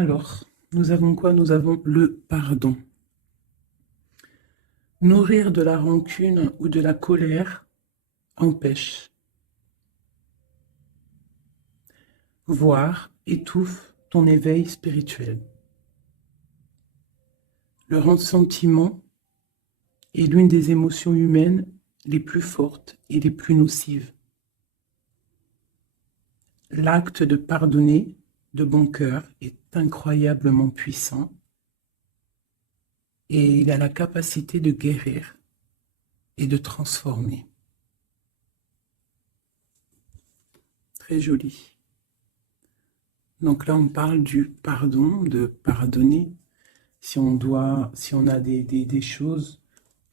Alors, nous avons quoi? Nous avons le pardon. Nourrir de la rancune ou de la colère empêche, voire étouffe ton éveil spirituel. Le ressentiment est l'une des émotions humaines les plus fortes et les plus nocives. L'acte de pardonner de bon cœur est incroyablement puissant et il a la capacité de guérir et de transformer. Très joli. Donc là, on parle du pardon, de pardonner. Si on a des choses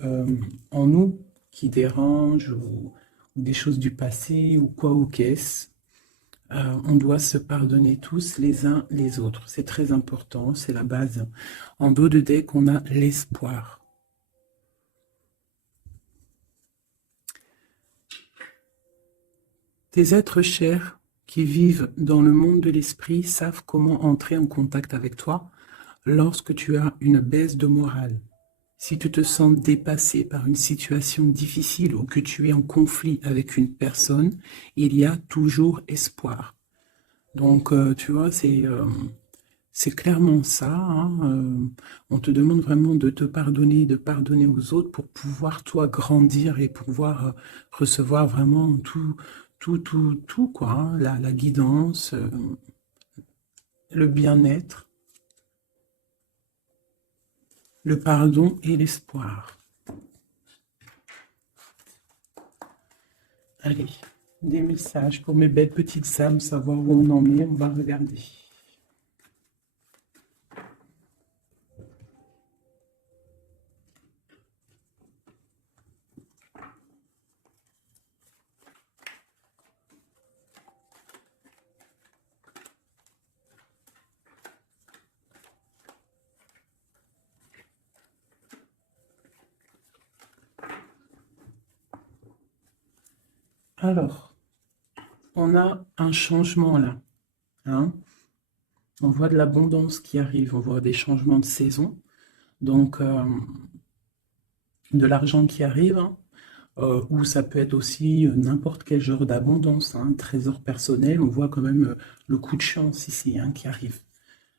en nous qui dérangent ou des choses du passé ou quoi ou qu'est-ce, on doit se pardonner tous les uns les autres. C'est très important, c'est la base. En dos de deck, on a l'espoir. Tes êtres chers qui vivent dans le monde de l'esprit savent comment entrer en contact avec toi lorsque tu as une baisse de morale. Si tu te sens dépassé par une situation difficile ou que tu es en conflit avec une personne, il y a toujours espoir. Donc, tu vois, c'est clairement ça. Hein. On te demande vraiment de te pardonner, de pardonner aux autres pour pouvoir, toi, grandir et pouvoir recevoir vraiment tout, quoi. Hein. La guidance, le bien-être, le pardon et l'espoir. Allez, des messages pour mes belles petites âmes, savoir où on en est, on va regarder. Alors, on a un changement là. Hein. On voit de l'abondance qui arrive, on voit des changements de saison. Donc, de l'argent qui arrive, hein, ou ça peut être aussi n'importe quel genre d'abondance, hein, trésor personnel. On voit quand même le coup de chance ici hein, qui arrive.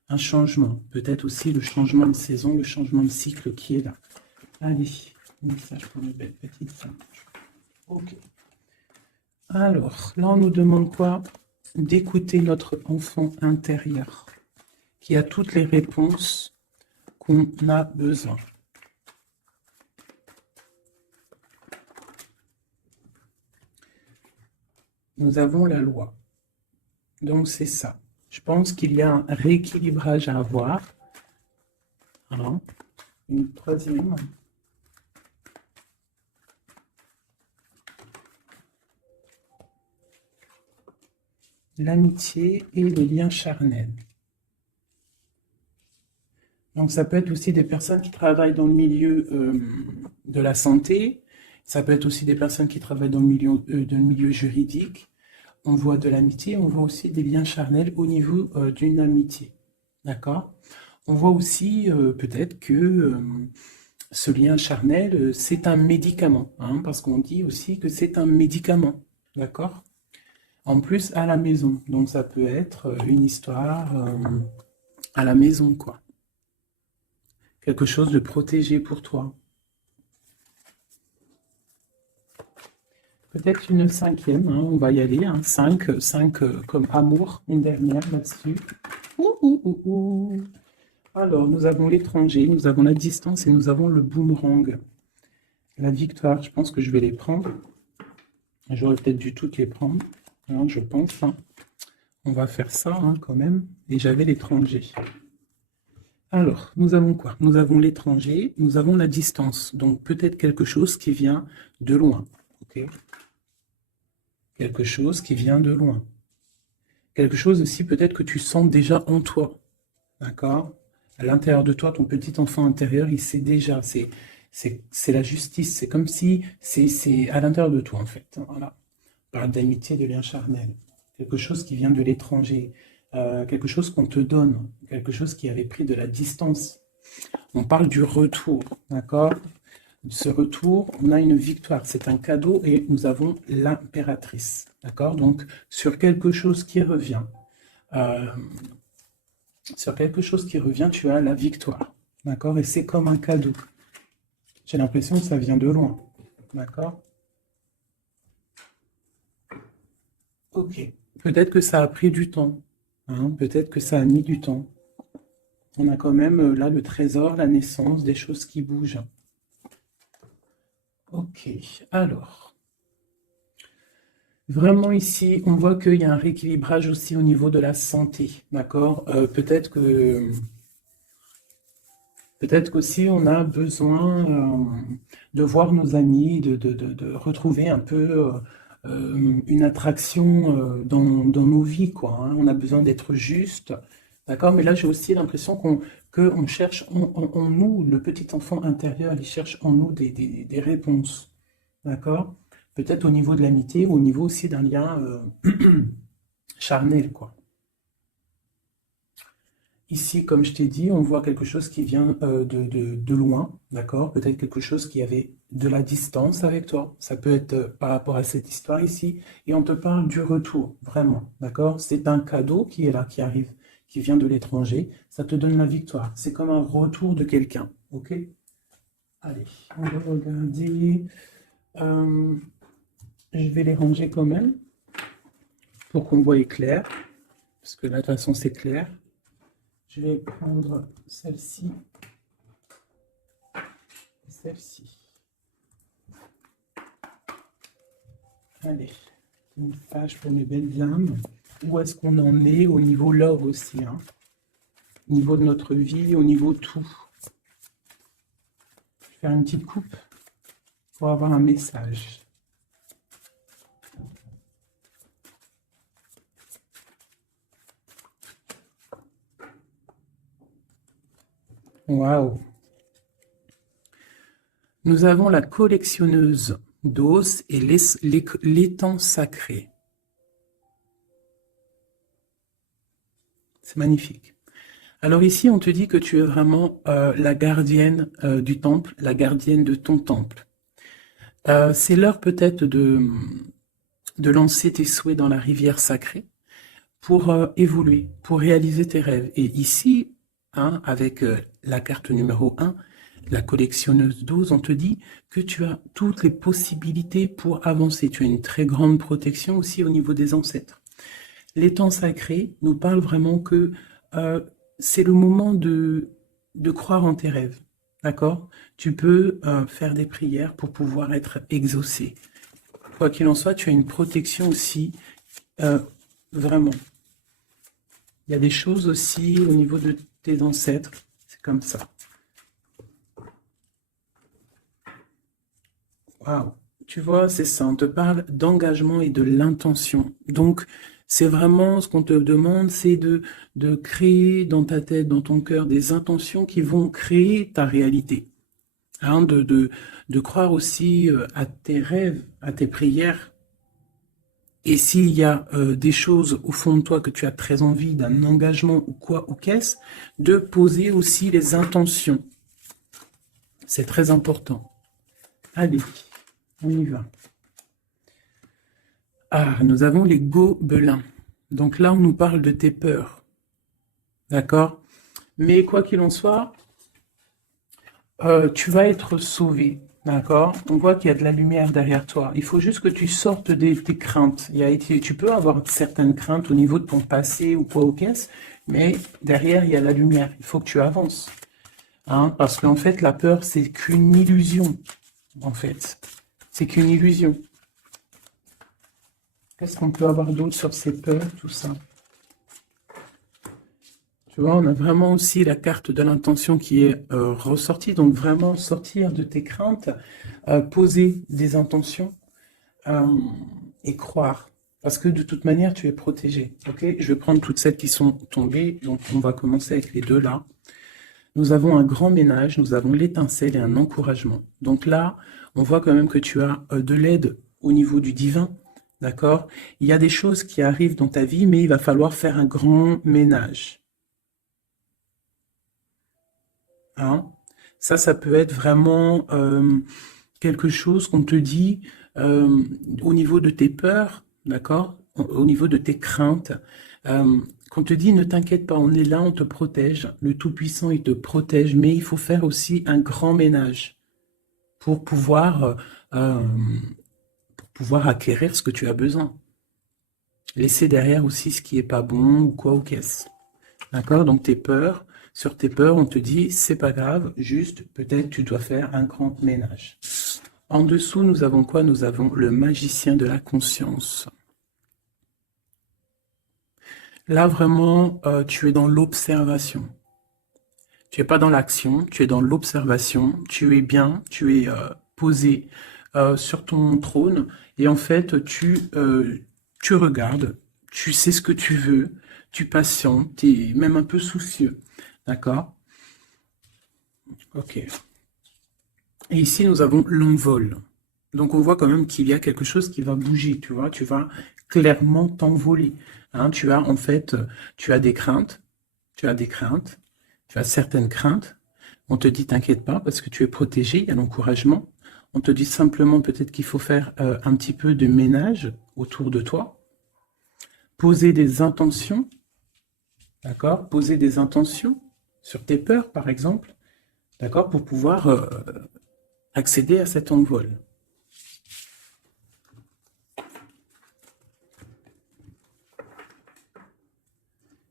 Un changement, peut-être aussi le changement de saison, le changement de cycle qui est là. Allez, message pour mes belles petites singes. Ok. Alors, là, on nous demande quoi? D'écouter notre enfant intérieur, qui a toutes les réponses qu'on a besoin. Nous avons la loi. Donc, c'est ça. Je pense qu'il y a un rééquilibrage à avoir. Alors, une troisième. L'amitié et le lien charnel. Donc, ça peut être aussi des personnes qui travaillent dans le milieu de la santé. Ça peut être aussi des personnes qui travaillent dans le milieu juridique. On voit de l'amitié, on voit aussi des liens charnels au niveau d'une amitié. D'accord? On voit aussi peut-être que ce lien charnel, c'est un médicament. Hein, parce qu'on dit aussi que c'est un médicament. D'accord? En plus, à la maison. Donc, ça peut être une histoire à la maison, quoi. Quelque chose de protégé pour toi. Peut-être une cinquième, hein, on va y aller. Hein, 5 comme amour, une dernière là-dessus. Alors, nous avons l'étranger, nous avons la distance et nous avons le boomerang. La victoire, je pense que je vais les prendre. J'aurais peut-être dû toutes les prendre, hein, je pense. Hein. On va faire ça hein, quand même. Et j'avais l'étranger. Alors, nous avons quoi? Nous avons l'étranger, nous avons la distance. Donc, peut-être quelque chose qui vient de loin. Okay, quelque chose qui vient de loin. Quelque chose aussi peut-être que tu sens déjà en toi. D'accord? À l'intérieur de toi, ton petit enfant intérieur, il sait déjà. C'est la justice. C'est comme si c'est à l'intérieur de toi, en fait. Voilà. On parle d'amitié, de lien charnel. Quelque chose qui vient de l'étranger. quelque chose qu'on te donne, quelque chose qui avait pris de la distance. On parle du retour, d'accord? Ce retour, on a une victoire, c'est un cadeau et nous avons l'impératrice, d'accord? Donc, sur quelque chose qui revient, euh, tu as la victoire, d'accord? Et c'est comme un cadeau. J'ai l'impression que ça vient de loin, d'accord? Ok. Peut-être que ça a pris du temps, hein, peut-être que ça a mis du temps. On a quand même là le trésor, la naissance, des choses qui bougent. Ok, alors, vraiment ici, on voit qu'il y a un rééquilibrage aussi au niveau de la santé, d'accord? Peut-être qu'aussi on a besoin de voir nos amis, de retrouver un peu une attraction dans nos vies, quoi, hein. On a besoin d'être juste, d'accord? Mais là, j'ai aussi l'impression qu'on cherche en nous, le petit enfant intérieur, il cherche en nous des réponses, d'accord? Peut-être au niveau de l'amitié ou au niveau aussi d'un lien charnel, quoi. Ici, comme je t'ai dit, on voit quelque chose qui vient de loin, d'accord? Peut-être quelque chose qui avait de la distance avec toi. Ça peut être par rapport à cette histoire ici. Et on te parle du retour, vraiment, d'accord? C'est un cadeau qui est là, qui arrive, qui vient de l'étranger. Ça te donne la victoire. C'est comme un retour de quelqu'un, ok? Allez, on va regarder. Je vais les ranger quand même pour qu'on voie clair. Parce que là, de toute façon, c'est clair. Je vais prendre celle-ci et celle-ci. Allez, une page pour mes belles âmes. Où est-ce qu'on en est au niveau love aussi, hein? Au niveau de notre vie, au niveau tout. Je vais faire une petite coupe pour avoir un message. Waouh! Nous avons la collectionneuse d'os et l'étang sacré. C'est magnifique. Alors ici, on te dit que tu es vraiment la gardienne du temple, la gardienne de ton temple. C'est l'heure peut-être de lancer tes souhaits dans la rivière sacrée pour évoluer, pour réaliser tes rêves. Et ici, hein, avec la carte numéro 1, la collectionneuse d'os, on te dit que tu as toutes les possibilités pour avancer. Tu as une très grande protection aussi au niveau des ancêtres. L'étang sacré nous parle vraiment que c'est le moment de croire en tes rêves, d'accord? Tu peux faire des prières pour pouvoir être exaucé. Quoi qu'il en soit, tu as une protection aussi, vraiment. Il y a des choses aussi au niveau de tes ancêtres, c'est comme ça. Waouh! Tu vois, c'est ça, on te parle d'engagement et de l'intention. Donc, c'est vraiment ce qu'on te demande, c'est de créer dans ta tête, dans ton cœur, des intentions qui vont créer ta réalité. Hein, de croire aussi à tes rêves, à tes prières. Et s'il y a des choses au fond de toi que tu as très envie, d'un engagement ou quoi, ou qu'est-ce, de poser aussi les intentions. C'est très important. Allez, on y va. Ah, nous avons les gobelins. Donc là, on nous parle de tes peurs. D'accord? Mais quoi qu'il en soit, tu vas être sauvé. D'accord? On voit qu'il y a de la lumière derrière toi. Il faut juste que tu sortes tes craintes. Tu peux avoir certaines craintes au niveau de ton passé ou quoi ou qu'est-ce, mais derrière, il y a la lumière. Il faut que tu avances. Hein? Parce qu'en fait, la peur, c'est qu'une illusion. En fait, c'est qu'une illusion. Qu'est-ce qu'on peut avoir d'autre sur ces peurs, tout ça? Tu vois, on a vraiment aussi la carte de l'intention qui est ressortie. Donc vraiment sortir de tes craintes, poser des intentions et croire. Parce que de toute manière, tu es protégé. Ok? Je vais prendre toutes celles qui sont tombées. Donc on va commencer avec les deux là. Nous avons un grand ménage, nous avons l'étincelle et un encouragement. Donc là, on voit quand même que tu as de l'aide au niveau du divin. D'accord? Il y a des choses qui arrivent dans ta vie, mais il va falloir faire un grand ménage. Hein? Ça peut être vraiment quelque chose qu'on te dit au niveau de tes peurs, d'accord? Au niveau de tes craintes, qu'on te dit ne t'inquiète pas, on est là, on te protège. Le Tout-Puissant, il te protège, mais il faut faire aussi un grand ménage pour euh, pour pouvoir acquérir ce que tu as besoin. Laisser derrière aussi ce qui est pas bon ou quoi ou qu'est-ce. D'accord? Donc tes peurs, sur tes peurs, on te dit c'est pas grave, juste peut-être tu dois faire un grand ménage. En dessous, nous avons quoi? Nous avons le magicien de la conscience. Là, vraiment, tu es dans l'observation. Tu n'es pas dans l'action, tu es dans l'observation. Tu es bien, tu es posé sur ton trône. Et en fait, tu regardes, tu sais ce que tu veux, tu patientes, tu es même un peu soucieux. D'accord? Ok. Et ici, nous avons l'envol. Donc, on voit quand même qu'il y a quelque chose qui va bouger, tu vois. Tu vas clairement t'envoler. Hein, tu as, en fait, tu as des craintes. Tu as des craintes. Tu as certaines craintes. On te dit, t'inquiète pas, parce que tu es protégé, il y a l'encouragement. On te dit simplement peut-être qu'il faut faire un petit peu de ménage autour de toi. Poser des intentions. D'accord? Poser des intentions sur tes peurs, par exemple. D'accord? Pour pouvoir accéder à cet envol.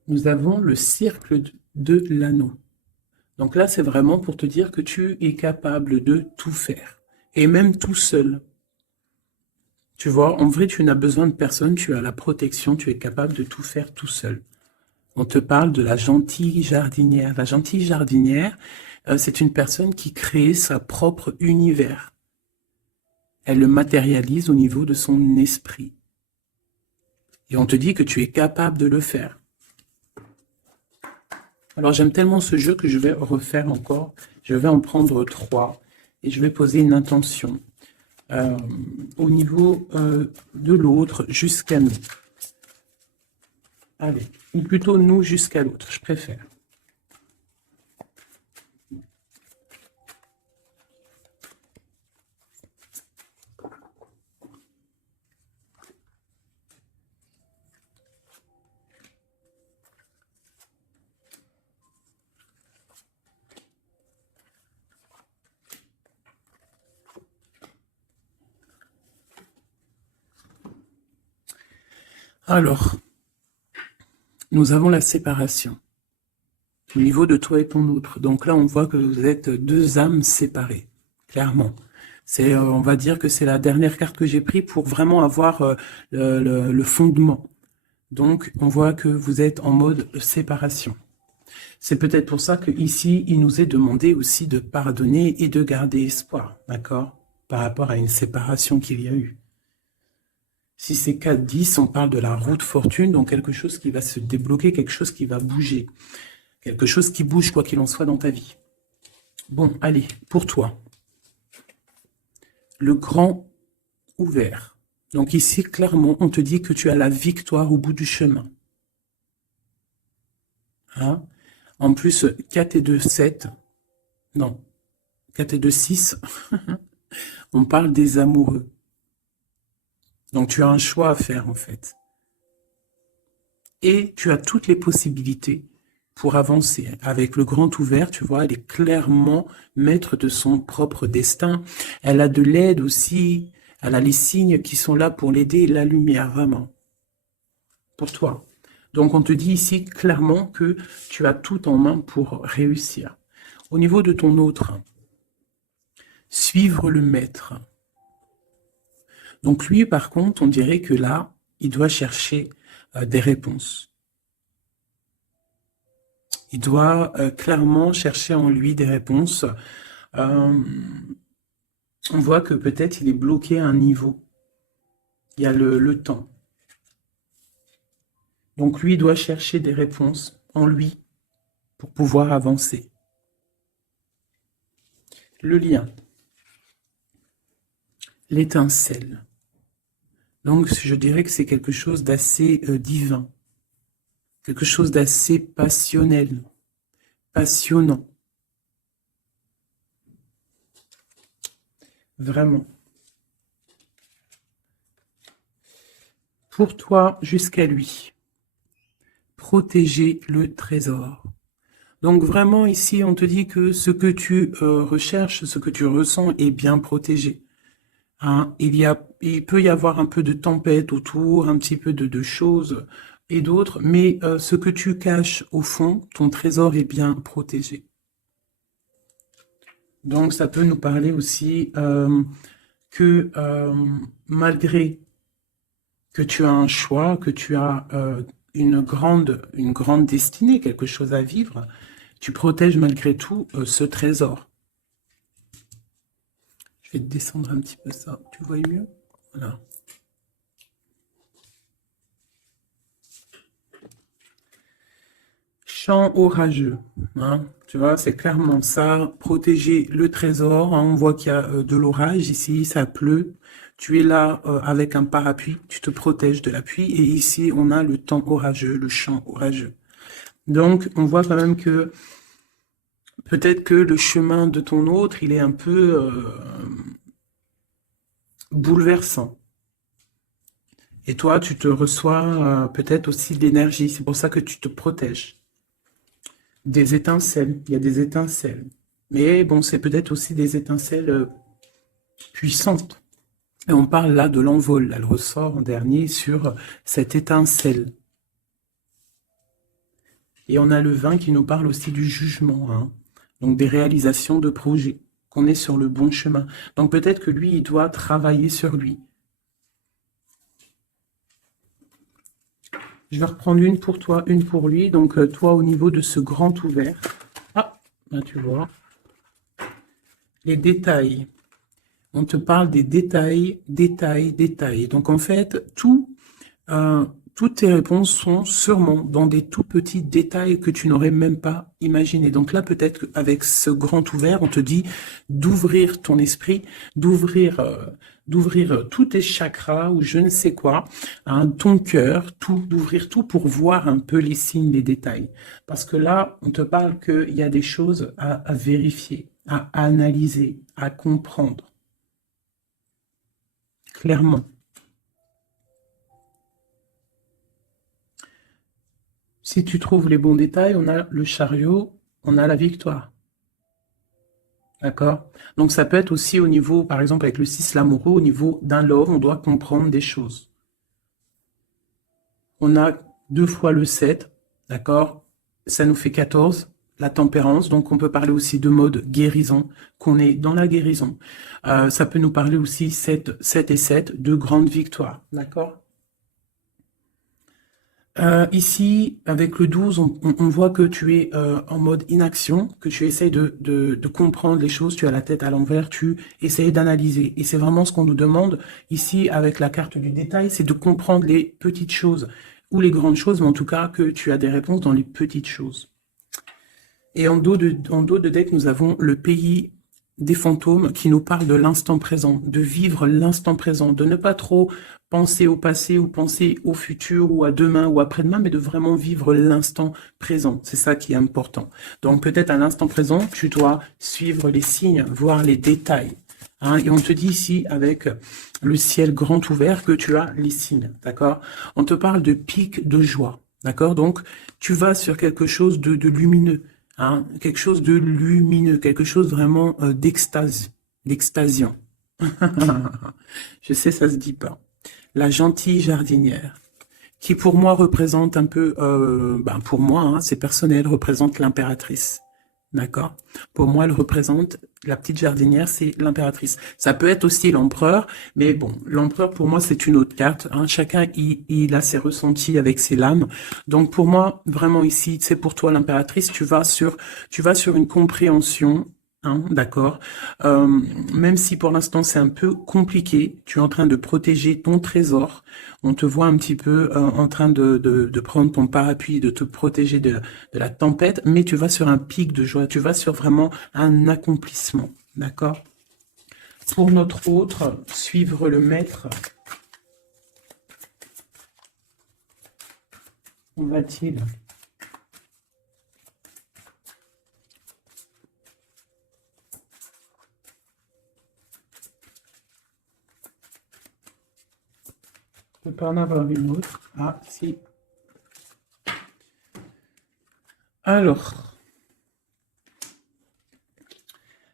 Nous avons le cercle de l'anneau. Donc là, c'est vraiment pour te dire que tu es capable de tout faire. Et même tout seul. Tu vois, en vrai, tu n'as besoin de personne, tu as la protection, tu es capable de tout faire tout seul. On te parle de la gentille jardinière. La gentille jardinière, c'est une personne qui crée sa propre univers. Elle le matérialise au niveau de son esprit. Et on te dit que tu es capable de le faire. Alors j'aime tellement ce jeu que je vais refaire encore. Je vais en prendre 3 et je vais poser une intention au niveau de l'autre jusqu'à nous. Allez, ou plutôt nous jusqu'à l'autre, je préfère. Alors, nous avons la séparation au niveau de toi et ton autre. Donc là, on voit que vous êtes deux âmes séparées, clairement. C'est, on va dire que c'est la dernière carte que j'ai prise pour vraiment avoir le fondement. Donc, on voit que vous êtes en mode séparation. C'est peut-être pour ça qu'ici, il nous est demandé aussi de pardonner et de garder espoir, d'accord? Par rapport à une séparation qu'il y a eu. Si c'est 4-10, on parle de la roue de fortune, donc quelque chose qui va se débloquer, quelque chose qui va bouger. Quelque chose qui bouge, quoi qu'il en soit, dans ta vie. Bon, allez, pour toi. Le grand ouvert. Donc ici, clairement, on te dit que tu as la victoire au bout du chemin. Hein? En plus, 4 et 2, 7. Non, 4 et 2, 6. On parle des amoureux. Donc tu as un choix à faire, en fait. Et tu as toutes les possibilités pour avancer. Avec le grand ouvert, tu vois, elle est clairement maître de son propre destin. Elle a de l'aide aussi. Elle a les signes qui sont là pour l'aider et la lumière, vraiment. Pour toi. Donc on te dit ici clairement que tu as tout en main pour réussir. Au niveau de ton autre, suivre le maître. Donc lui, par contre, on dirait que là, il doit chercher des réponses. Il doit clairement chercher en lui des réponses. On voit que peut-être il est bloqué à un niveau. Il y a le temps. Donc lui, il doit chercher des réponses en lui pour pouvoir avancer. Le lien. L'étincelle. Donc, je dirais que c'est quelque chose d'assez divin, quelque chose d'assez passionnel, passionnant. Vraiment. Pour toi, jusqu'à lui. Protéger le trésor. Donc vraiment ici, on te dit que ce que tu recherches, ce que tu ressens est bien protégé. Hein, il peut y avoir un peu de tempête autour, un petit peu de choses et d'autres, mais ce que tu caches au fond, ton trésor est bien protégé. Donc ça peut nous parler aussi que malgré que tu as un choix, que tu as une grande destinée, quelque chose à vivre, tu protèges malgré tout ce trésor. Je vais te descendre un petit peu ça. Tu vois mieux? Voilà. Chant orageux. Hein, tu vois, c'est clairement ça. Protéger le trésor. Hein, on voit qu'il y a de l'orage ici, ça pleut. Tu es là avec un parapluie, tu te protèges de la pluie. Et ici, on a le temps orageux, le chant orageux. Donc, on voit quand même que peut-être que le chemin de ton autre, il est un peu bouleversant. Et toi, tu te reçois peut-être aussi de l'énergie. C'est pour ça que tu te protèges. Des étincelles. Il y a des étincelles. Mais bon, c'est peut-être aussi des étincelles puissantes. Et on parle là de l'envol. Elle ressort en dernier sur cette étincelle. Et on a le 20 qui nous parle aussi du jugement. Hein. Donc des réalisations de projets. Qu'on est sur le bon chemin. Donc peut-être que lui, il doit travailler sur lui. Je vais reprendre une pour toi, une pour lui. Donc, toi, au niveau de ce grand ouvert. Ah, là, tu vois. Les détails. On te parle des détails, détails, détails. Donc, en fait, toutes tes réponses sont sûrement dans des tout petits détails que tu n'aurais même pas imaginé. Donc là, peut-être qu'avec ce grand ouvert, on te dit d'ouvrir ton esprit, d'ouvrir tous tes chakras ou je ne sais quoi, hein, ton cœur, tout, d'ouvrir tout pour voir un peu les signes, les détails. Parce que là, on te parle qu'il y a des choses à vérifier, à analyser, à comprendre. Clairement. Si tu trouves les bons détails, on a le chariot, on a la victoire. D'accord? Donc ça peut être aussi au niveau, par exemple avec le 6 l'amoureux, au niveau d'un love, on doit comprendre des choses. On a 2 fois le 7, d'accord? Ça nous fait 14, la tempérance, donc on peut parler aussi de mode guérison, qu'on est dans la guérison. Ça peut nous parler aussi 7 et 7, de grandes victoires, d'accord? Ici, avec le 12, on voit que tu es en mode inaction, que tu essayes de comprendre les choses, tu as la tête à l'envers, tu essayes d'analyser. Et c'est vraiment ce qu'on nous demande ici avec la carte du détail, c'est de comprendre les petites choses ou les grandes choses, mais en tout cas que tu as des réponses dans les petites choses. Et en dos de deck, nous avons le pays des fantômes qui nous parle de l'instant présent, de vivre l'instant présent, de ne pas trop penser au passé ou penser au futur ou à demain ou après-demain, mais de vraiment vivre l'instant présent. C'est ça qui est important. Donc peut-être à l'instant présent, tu dois suivre les signes, voir les détails. Hein, et on te dit ici, avec le ciel grand ouvert, que tu as les signes, d'accord? On te parle de pic de joie, d'accord? Donc tu vas sur quelque chose de lumineux. Hein, quelque chose de lumineux, quelque chose vraiment d'extase, d'extasiant. Je sais, ça se dit pas. La gentille jardinière, qui pour moi représente un peu, pour moi, hein, c'est personnel, représente l'impératrice. D'accord? Pour moi, elle représente, la petite jardinière, c'est l'impératrice. Ça peut être aussi l'empereur, mais bon, l'empereur, pour moi, c'est une autre carte. Hein. Chacun, il a ses ressentis avec ses lames. Donc, pour moi, vraiment ici, c'est pour toi l'impératrice, tu vas sur une compréhension. Hein, d'accord. Même si pour l'instant c'est un peu compliqué, tu es en train de protéger ton trésor. On te voit un petit peu en train de prendre ton parapluie, de te protéger de la tempête, mais tu vas sur un pic de joie, tu vas sur vraiment un accomplissement. D'accord. Pour notre autre, suivre le maître. Où va-t-il? Je ne peux pas en avoir une autre. Ah, si. Alors,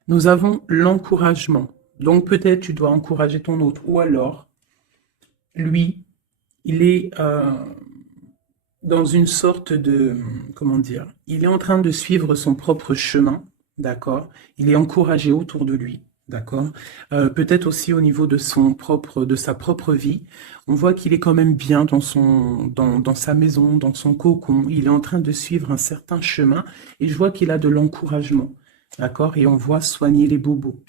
nous avons l'encouragement. Donc, peut-être tu dois encourager ton autre. Ou alors, lui, il est dans une sorte de, comment dire, il est en train de suivre son propre chemin, d'accord? Il est encouragé autour de lui, d'accord? Peut-être aussi au niveau de de sa propre vie. On voit qu'il est quand même bien dans sa maison, dans son cocon. Il est en train de suivre un certain chemin et je vois qu'il a de l'encouragement, d'accord? Et on voit soigner les bobos.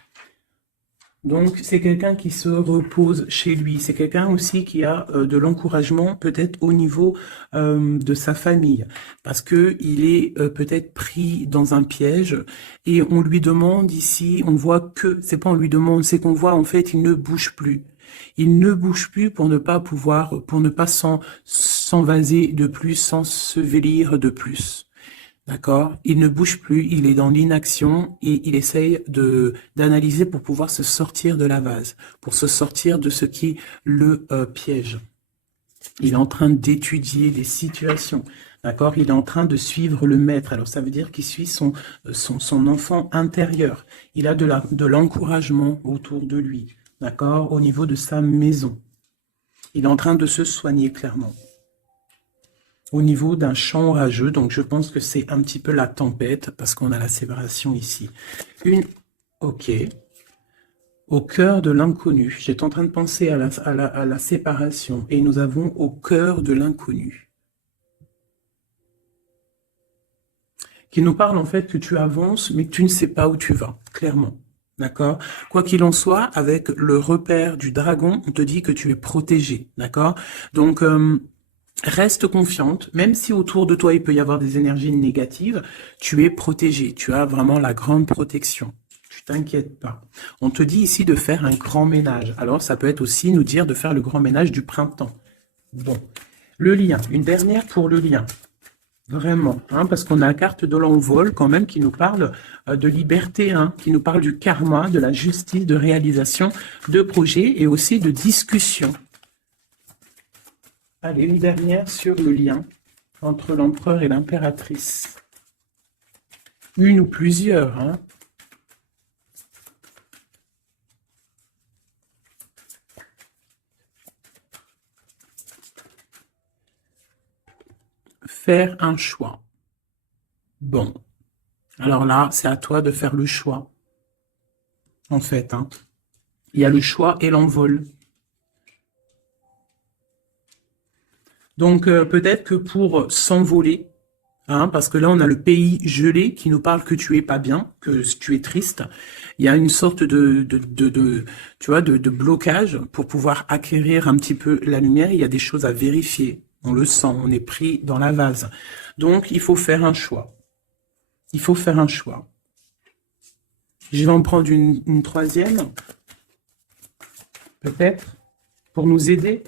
Donc, c'est quelqu'un qui se repose chez lui. C'est quelqu'un aussi qui a de l'encouragement, peut-être au niveau de sa famille, parce que il est peut-être pris dans un piège et on lui demande ici, on voit que, c'est pas on lui demande, c'est qu'on voit en fait, il ne bouge plus. Il ne bouge plus pour ne pas pouvoir, pour ne pas s'envaser de plus, s'ensevelir de plus. D'accord? Il ne bouge plus, il est dans l'inaction et il essaye d'analyser pour pouvoir se sortir de la vase, pour se sortir de ce qui le piège. Il est en train d'étudier des situations. D'accord? Il est en train de suivre le maître. Alors, ça veut dire qu'il suit son enfant intérieur. Il a de l'encouragement autour de lui. D'accord? Au niveau de sa maison. Il est en train de se soigner clairement. Au niveau d'un champ orageux, donc je pense que c'est un petit peu la tempête, parce qu'on a la séparation ici. Ok. Au cœur de l'inconnu. J'étais en train de penser à la séparation, et nous avons au cœur de l'inconnu. Qui nous parle en fait que tu avances, mais que tu ne sais pas où tu vas, clairement. D'accord? Quoi qu'il en soit, avec le repère du dragon, on te dit que tu es protégé. D'accord? Donc, reste confiante, même si autour de toi il peut y avoir des énergies négatives, tu es protégé, tu as vraiment la grande protection. Tu t'inquiètes pas. On te dit ici de faire un grand ménage. Alors ça peut être aussi nous dire de faire le grand ménage du printemps. Bon, le lien, une dernière pour le lien. Vraiment, hein, parce qu'on a la carte de l'envol quand même qui nous parle de liberté, hein, qui nous parle du karma, de la justice, de réalisation de projets et aussi de discussion. Allez, une dernière sur le lien entre l'empereur et l'impératrice. Une ou plusieurs, hein. Faire un choix. Bon. Alors là, c'est à toi de faire le choix. En fait, hein. Il y a le choix et l'envol. Donc, peut-être que pour s'envoler, hein, parce que là, on a le pays gelé qui nous parle que tu es pas bien, que tu es triste. Il y a une sorte tu vois, de blocage pour pouvoir acquérir un petit peu la lumière. Il y a des choses à vérifier. On le sent, on est pris dans la vase. Donc, il faut faire un choix. Il faut faire un choix. Je vais en prendre une troisième, peut-être, pour nous aider.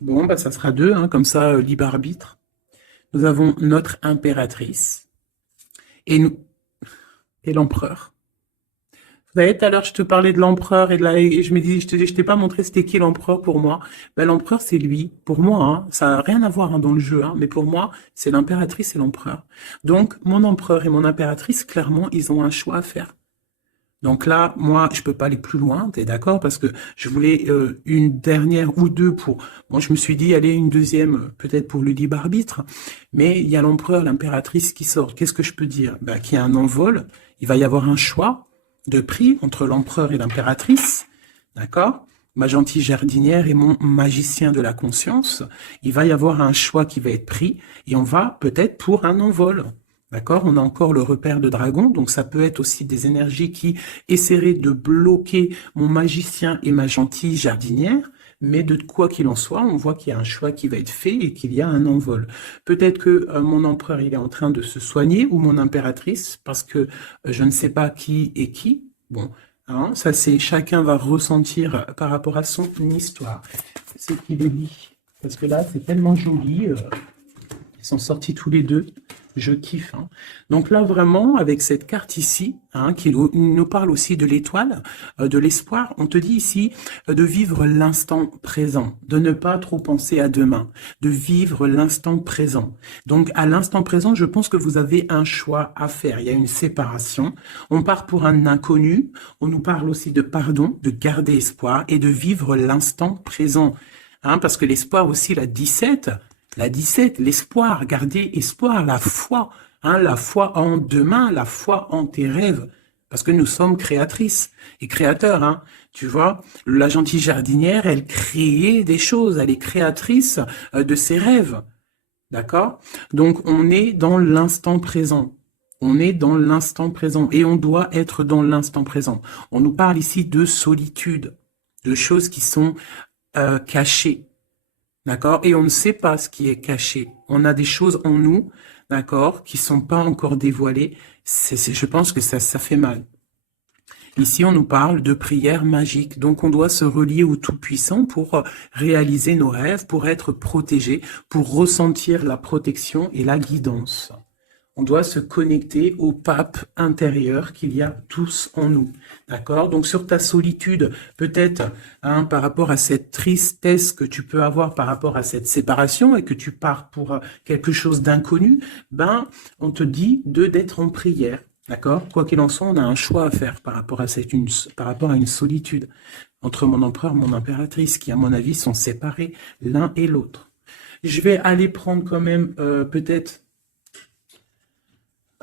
Bon, bah, ça sera deux, hein, comme ça, libre arbitre. Nous avons notre impératrice et l'empereur. Vous savez, tout à l'heure, je te parlais de l'empereur et je me dis, je t'ai pas montré c'était qui l'empereur pour moi. Ben, l'empereur, c'est lui. Pour moi, hein, ça n'a rien à voir hein, dans le jeu, hein, mais pour moi, c'est l'impératrice et l'empereur. Donc, mon empereur et mon impératrice, clairement, ils ont un choix à faire. Donc là, moi, je peux pas aller plus loin, t'es d'accord? Parce que je voulais une dernière ou deux pour... Bon, je me suis dit, allez, une deuxième, peut-être pour le libre arbitre. Mais il y a l'empereur, l'impératrice qui sort. Qu'est-ce que je peux dire? Ben, qu'il y a un envol, il va y avoir un choix de prix entre l'empereur et l'impératrice, d'accord? Ma gentille jardinière et mon magicien de la conscience. Il va y avoir un choix qui va être pris et on va peut-être pour un envol. D'accord? On a encore le repère de dragon, donc ça peut être aussi des énergies qui essaieraient de bloquer mon magicien et ma gentille jardinière, mais de quoi qu'il en soit, on voit qu'il y a un choix qui va être fait et qu'il y a un envol. Peut-être que mon empereur, il est en train de se soigner, ou mon impératrice, parce que je ne sais pas qui est qui. Bon, Hein, ça, c'est chacun va ressentir par rapport à son histoire. C'est qui les lit. Parce que là, c'est tellement joli. Ils sont sortis tous les deux. Je kiffe. Hein. Donc là, vraiment, avec cette carte ici, hein, qui nous parle aussi de l'étoile, de l'espoir, on te dit ici de vivre l'instant présent, de ne pas trop penser à demain, de vivre l'instant présent. Donc à l'instant présent, je pense que vous avez un choix à faire. Il y a une séparation. On part pour un inconnu. On nous parle aussi de pardon, de garder espoir et de vivre l'instant présent. Hein, parce que l'espoir aussi, la 17, l'espoir, garder espoir, la foi, hein, la foi en demain, la foi en tes rêves, parce que nous sommes créatrices et créateurs, hein, tu vois, la gentille jardinière, elle crée des choses, elle est créatrice de ses rêves, d'accord? Donc on est dans l'instant présent. On est dans l'instant présent et on doit être dans l'instant présent. On nous parle ici de solitude, de choses qui sont cachées. D'accord? Et on ne sait pas ce qui est caché. On a des choses en nous, d'accord, qui sont pas encore dévoilées. Je pense que ça fait mal. Ici, on nous parle de prière magique. Donc, on doit se relier au Tout-Puissant pour réaliser nos rêves, pour être protégé, pour ressentir la protection et la guidance. On doit se connecter au pape intérieur qu'il y a tous en nous. D'accord? Donc, sur ta solitude, peut-être, hein, par rapport à cette tristesse que tu peux avoir par rapport à cette séparation et que tu pars pour quelque chose d'inconnu, ben, on te dit d'être en prière. D'accord? Quoi qu'il en soit, on a un choix à faire par rapport à par rapport à une solitude entre mon empereur et mon impératrice qui, à mon avis, sont séparés l'un et l'autre. Je vais aller prendre quand même, peut-être,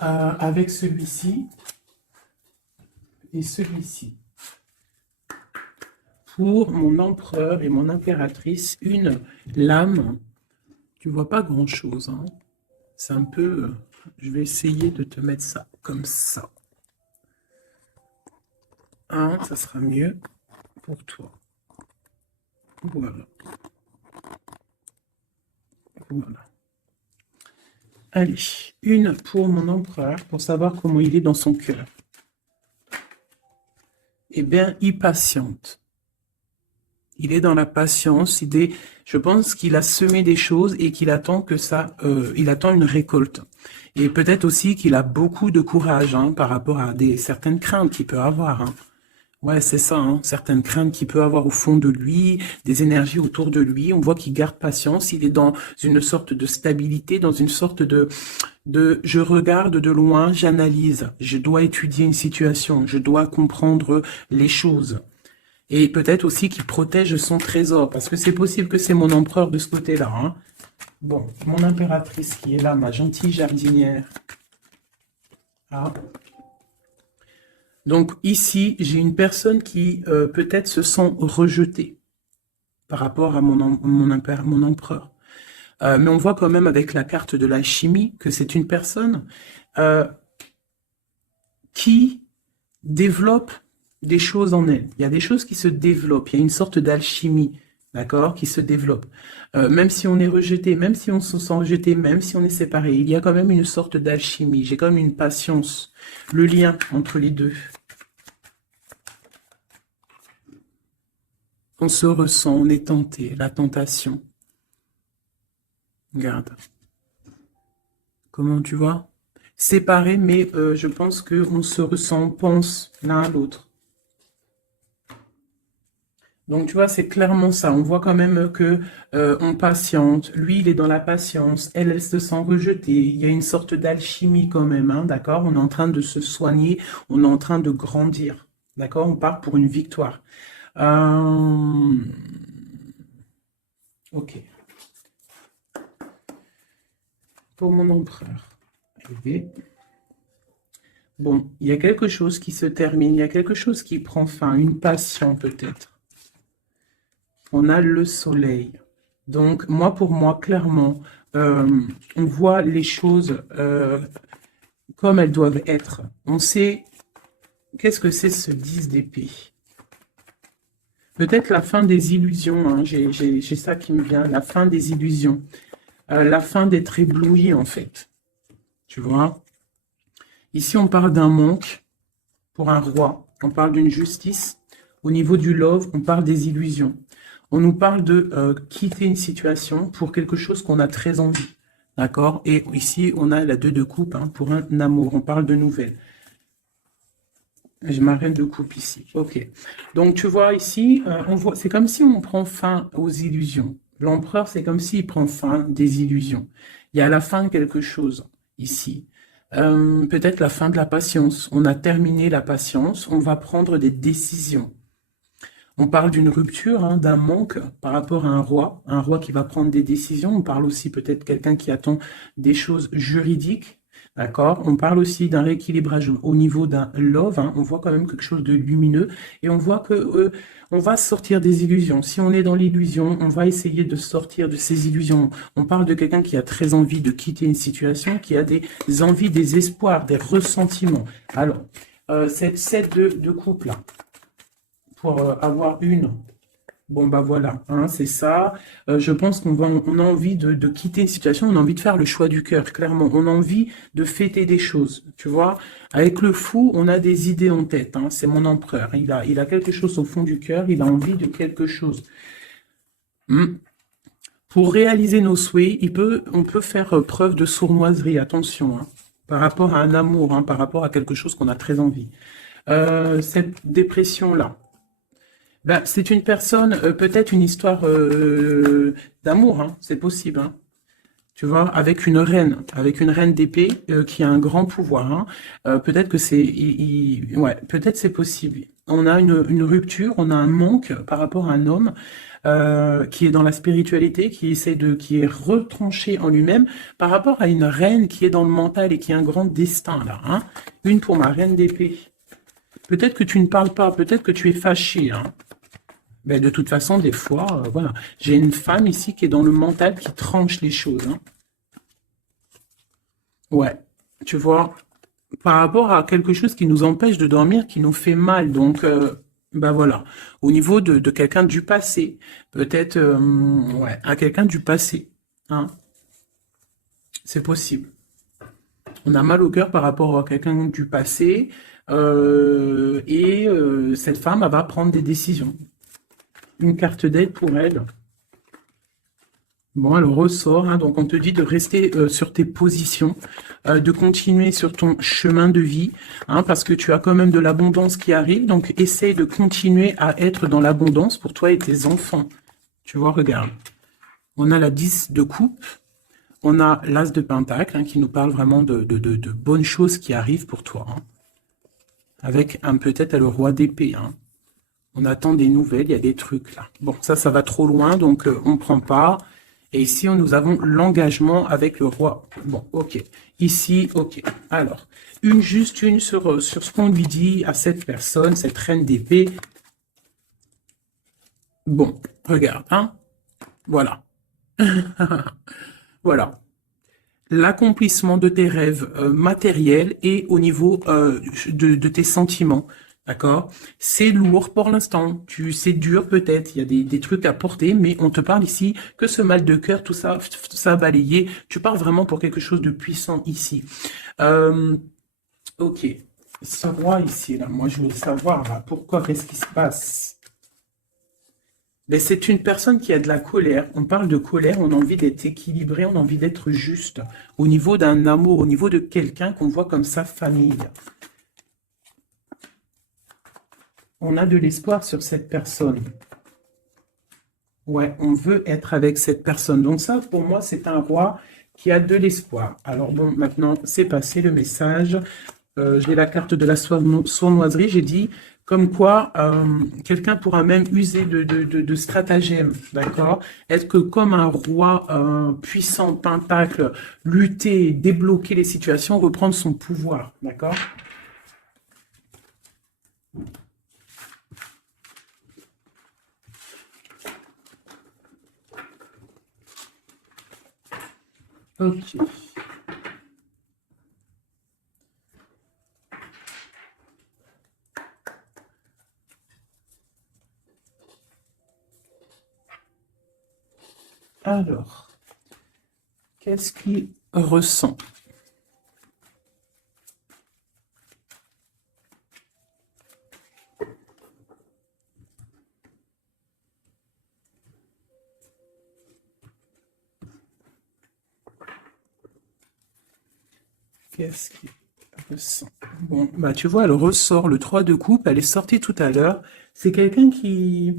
avec celui-ci et celui-ci. Pour mon empereur et mon impératrice, une lame. Tu vois pas grand-chose. Hein. C'est un peu... je vais essayer de te mettre ça comme ça. Hein, ça sera mieux pour toi. Voilà. Voilà. Allez, une pour mon empereur, pour savoir comment il est dans son cœur. Eh bien, il patiente. Il est dans la patience. Je pense qu'il a semé des choses et qu'il attend que ça, il attend une récolte. Et peut-être aussi qu'il a beaucoup de courage hein, par rapport à certaines craintes qu'il peut avoir. Hein. Ouais, c'est ça, hein, certaines craintes qu'il peut avoir au fond de lui, des énergies autour de lui. On voit qu'il garde patience. Il est dans une sorte de stabilité, dans une sorte de je regarde de loin, j'analyse. Je dois étudier une situation. Je dois comprendre les choses. Et peut-être aussi qu'il protège son trésor, parce que c'est possible que c'est mon empereur de ce côté-là. Hein. Bon, mon impératrice qui est là, ma gentille jardinière. Ah. Donc ici, j'ai une personne qui peut-être se sent rejetée par rapport à mon empereur. Mais on voit quand même avec la carte de l'alchimie que c'est une personne qui développe des choses en elle. Il y a des choses qui se développent. Il y a une sorte d'alchimie, d'accord, qui se développe. Même si on est rejeté, même si on se sent rejeté, même si on est séparé, il y a quand même une sorte d'alchimie. J'ai quand même une patience. Le lien entre les deux. On se ressent, on est tenté, la tentation. Regarde. Comment tu vois? Séparé, mais je pense qu'on se ressent, on pense l'un à l'autre. Donc, tu vois, c'est clairement ça. On voit quand même que on patiente. Lui, il est dans la patience. Elle se sent rejetée. Il y a une sorte d'alchimie quand même, hein, d'accord? On est en train de se soigner. On est en train de grandir. D'accord? On part pour une victoire. Ok. Pour mon empereur. Bon, il y a quelque chose qui se termine. Il y a quelque chose qui prend fin. Une passion peut-être. On a le soleil. Donc, pour moi, clairement, on voit les choses comme elles doivent être. On sait qu'est-ce que c'est ce 10 d'épée. Peut-être la fin des illusions. Hein. J'ai ça qui me vient. La fin des illusions. La fin d'être ébloui, en fait. Tu vois? Ici, on parle d'un manque pour un roi. On parle d'une justice. Au niveau du love, on parle des illusions. On nous parle de quitter une situation pour quelque chose qu'on a très envie. D'accord? Et ici, on a la 2 de coupe hein, pour un amour. On parle de nouvelles. J'ai ma reine de coupe ici. Ok. Donc, tu vois ici, on voit, c'est comme si on prend fin aux illusions. L'empereur, c'est comme s'il prend fin des illusions. Il y a la fin de quelque chose ici. Peut-être la fin de la patience. On a terminé la patience. On va prendre des décisions. On parle d'une rupture, hein, d'un manque par rapport à un roi qui va prendre des décisions. On parle aussi peut-être quelqu'un qui attend des choses juridiques, d'accord? On parle aussi d'un rééquilibrage au niveau d'un love, hein. On voit quand même quelque chose de lumineux et on voit que on va sortir des illusions. Si on est dans l'illusion, on va essayer de sortir de ces illusions. On parle de quelqu'un qui a très envie de quitter une situation, qui a des envies, des espoirs, des ressentiments. Alors, cette 7 de couple là, pour avoir une. Bon, bah voilà, hein, c'est ça. Je pense on a envie de quitter une situation, on a envie de faire le choix du cœur, clairement. On a envie de fêter des choses, tu vois. Avec le fou, on a des idées en tête, hein, c'est mon empereur. Il a quelque chose au fond du cœur, il a envie de quelque chose. Pour réaliser nos souhaits, on peut faire preuve de sournoiserie, attention, hein, par rapport à un amour, hein, par rapport à quelque chose qu'on a très envie. Cette dépression-là, ben, c'est une personne, peut-être une histoire d'amour, hein, c'est possible, hein. Tu vois, avec une reine d'épée qui a un grand pouvoir, hein. Peut-être que ouais, peut-être c'est possible. On a une rupture, on a un manque par rapport à un homme qui est dans la spiritualité, qui est retranché en lui-même, par rapport à une reine qui est dans le mental et qui a un grand destin là, hein. Une pour ma reine d'épée. Peut-être que tu ne parles pas, peut-être que tu es fâché, hein. Ben, de toute façon, des fois, voilà. J'ai une femme ici qui est dans le mental, qui tranche les choses, hein. Ouais, tu vois, par rapport à quelque chose qui nous empêche de dormir, qui nous fait mal. Donc, ben voilà. Au niveau de quelqu'un du passé, peut-être, ouais, à quelqu'un du passé, hein. C'est possible. On a mal au cœur par rapport à quelqu'un du passé, et cette femme, elle va prendre des décisions. Une carte d'aide pour elle. Bon, elle ressort, hein, donc on te dit de rester sur tes positions, de continuer sur ton chemin de vie, hein, parce que tu as quand même de l'abondance qui arrive, donc essaye de continuer à être dans l'abondance pour toi et tes enfants. Tu vois, regarde. On a la 10 de coupe, on a l'as de pentacle, hein, qui nous parle vraiment de bonnes choses qui arrivent pour toi, hein, avec peut-être le roi d'épée, hein. On attend des nouvelles, il y a des trucs là. Bon, ça va trop loin, donc on ne prend pas. Et ici, nous avons l'engagement avec le roi. Bon, ok. Ici, ok. Alors, juste une sur ce qu'on lui dit à cette personne, cette reine d'épée. Bon, regarde, hein. Voilà. Voilà. L'accomplissement de tes rêves matériels et au niveau de tes sentiments. D'accord? C'est lourd pour l'instant. C'est dur peut-être. Il y a des trucs à porter, mais on te parle ici que ce mal de cœur, tout ça balayé. Tu parles vraiment pour quelque chose de puissant ici. Ok. Ce roi ici, là, moi je veux savoir là, pourquoi, qu'est-ce qui se passe? Mais c'est une personne qui a de la colère. On parle de colère, on a envie d'être équilibré, on a envie d'être juste. Au niveau d'un amour, au niveau de quelqu'un qu'on voit comme sa famille. On a de l'espoir sur cette personne. Ouais, on veut être avec cette personne. Donc ça, pour moi, c'est un roi qui a de l'espoir. Alors bon, maintenant, c'est passé le message. J'ai la carte de la sournoiserie. J'ai dit comme quoi quelqu'un pourra même user de stratagèmes, d'accord? Être que comme un roi puissant, pentacle, lutter, débloquer les situations, reprendre son pouvoir, d'accord? Ok. Alors, qu'est-ce qu'il ressent? Qu'est-ce qu'il ressent? Bon, bah tu vois, elle ressort le 3 de coupe, elle est sortie tout à l'heure. C'est quelqu'un qui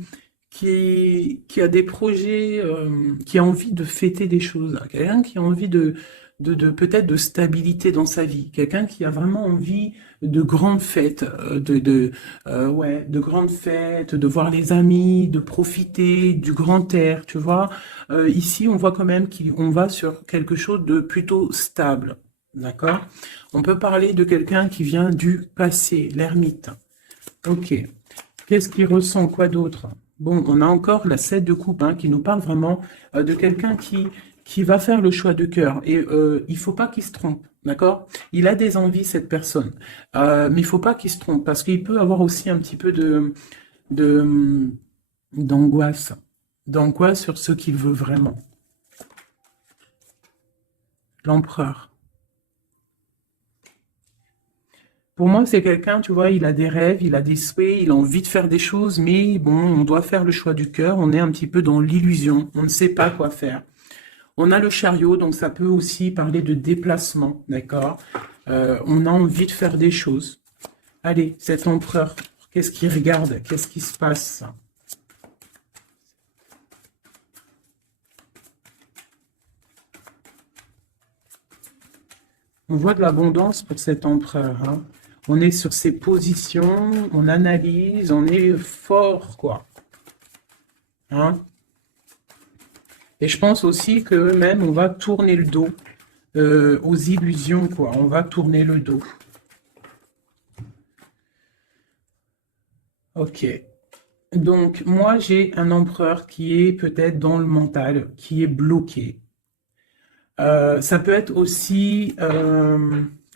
a des projets, qui a envie de fêter des choses, hein. Quelqu'un qui a envie de peut-être de stabilité dans sa vie, quelqu'un qui a vraiment envie de grandes fêtes, ouais, de grandes fêtes, de voir les amis, de profiter du grand air, tu vois. Ici, on voit quand même qu'on va sur quelque chose de plutôt stable, d'accord? On peut parler de quelqu'un qui vient du passé, l'ermite. Ok. Qu'est-ce qu'il ressent? Quoi d'autre? Bon, on a encore la 7 de coupe, hein, qui nous parle vraiment de quelqu'un qui va faire le choix de cœur. Et il faut pas qu'il se trompe, d'accord? Il a des envies, cette personne. Mais il faut pas qu'il se trompe, parce qu'il peut avoir aussi un petit peu de, d'angoisse. D'angoisse sur ce qu'il veut vraiment. L'empereur. Pour moi, c'est quelqu'un, tu vois, il a des rêves, il a des souhaits, il a envie de faire des choses, mais bon, on doit faire le choix du cœur, on est un petit peu dans l'illusion, on ne sait pas quoi faire. On a le chariot, donc ça peut aussi parler de déplacement, d'accord? On a envie de faire des choses. Allez, cet empereur, qu'est-ce qu'il regarde? Qu'est-ce qui se passe? On voit de l'abondance pour cet empereur, hein. On est sur ses positions, on analyse, on est fort, quoi. Hein? Et je pense aussi que même on va tourner le dos aux illusions, quoi. On va tourner le dos. Ok. Donc, moi, j'ai un empereur qui est peut-être dans le mental, qui est bloqué. Ça peut être aussi,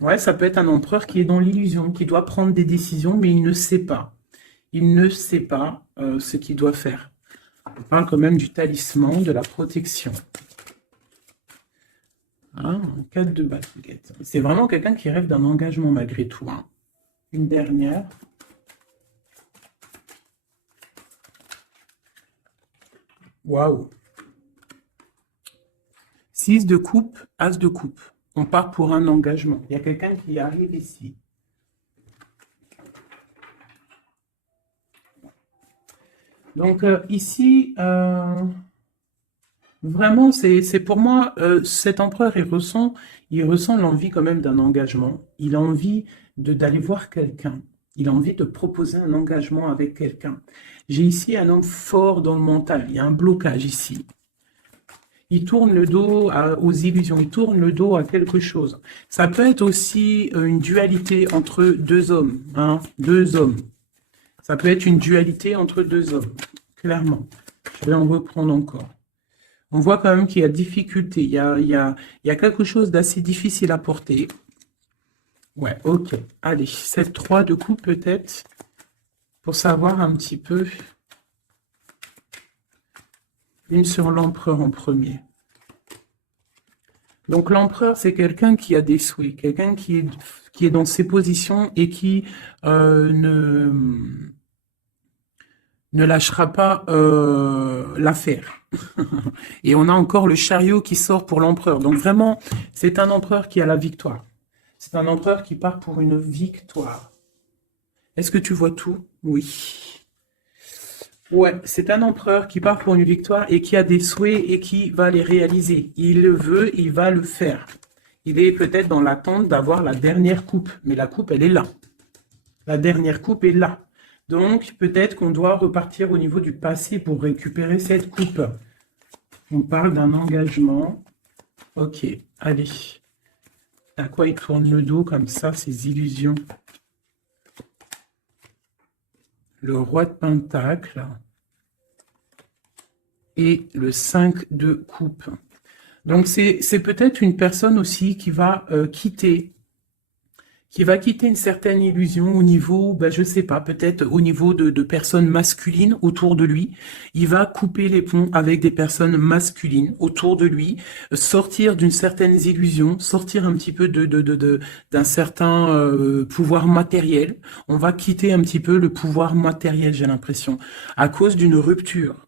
ouais, ça peut être un empereur qui est dans l'illusion, qui doit prendre des décisions, mais il ne sait pas. Il ne sait pas ce qu'il doit faire. On parle quand même du talisman, de la protection. Hein, 4 de baguette. C'est vraiment quelqu'un qui rêve d'un engagement malgré tout, hein. Une dernière. Waouh. 6 de coupe, as de coupe. On part pour un engagement. Il y a quelqu'un qui arrive ici. Donc ici, vraiment, c'est pour moi, cet empereur, il ressent l'envie quand même d'un engagement. Il a envie d'aller voir quelqu'un. Il a envie de proposer un engagement avec quelqu'un. J'ai ici un homme fort dans le mental. Il y a un blocage ici. Il tourne le dos aux illusions, il tourne le dos à quelque chose. Ça peut être aussi une dualité entre deux hommes, hein, deux hommes. Ça peut être une dualité entre deux hommes, clairement. Je vais en reprendre encore. On voit quand même qu'il y a difficulté, il y a quelque chose d'assez difficile à porter. Ouais, ok. Allez, cette 3 de coupe peut-être, pour savoir un petit peu. Une sur l'empereur en premier. Donc l'empereur, c'est quelqu'un qui a des souhaits, quelqu'un qui est dans ses positions et qui ne lâchera pas l'affaire. Et on a encore le chariot qui sort pour l'empereur. Donc vraiment, c'est un empereur qui a la victoire. C'est un empereur qui part pour une victoire. Est-ce que tu vois tout? Oui. Ouais, c'est un empereur qui part pour une victoire et qui a des souhaits et qui va les réaliser. Il le veut, il va le faire. Il est peut-être dans l'attente d'avoir la dernière coupe, mais la coupe, elle est là. La dernière coupe est là. Donc, peut-être qu'on doit repartir au niveau du passé pour récupérer cette coupe. On parle d'un engagement. Ok, allez. À quoi il tourne le dos comme ça, ces illusions? Le roi de pentacle et le 5 de coupe. Donc, c'est peut-être une personne aussi qui va quitter une certaine illusion au niveau, ben, je sais pas, peut-être au niveau de personnes masculines autour de lui. Il va couper les ponts avec des personnes masculines autour de lui, sortir d'une certaine illusion, sortir un petit peu d'un certain pouvoir matériel. On va quitter un petit peu le pouvoir matériel, j'ai l'impression, à cause d'une rupture.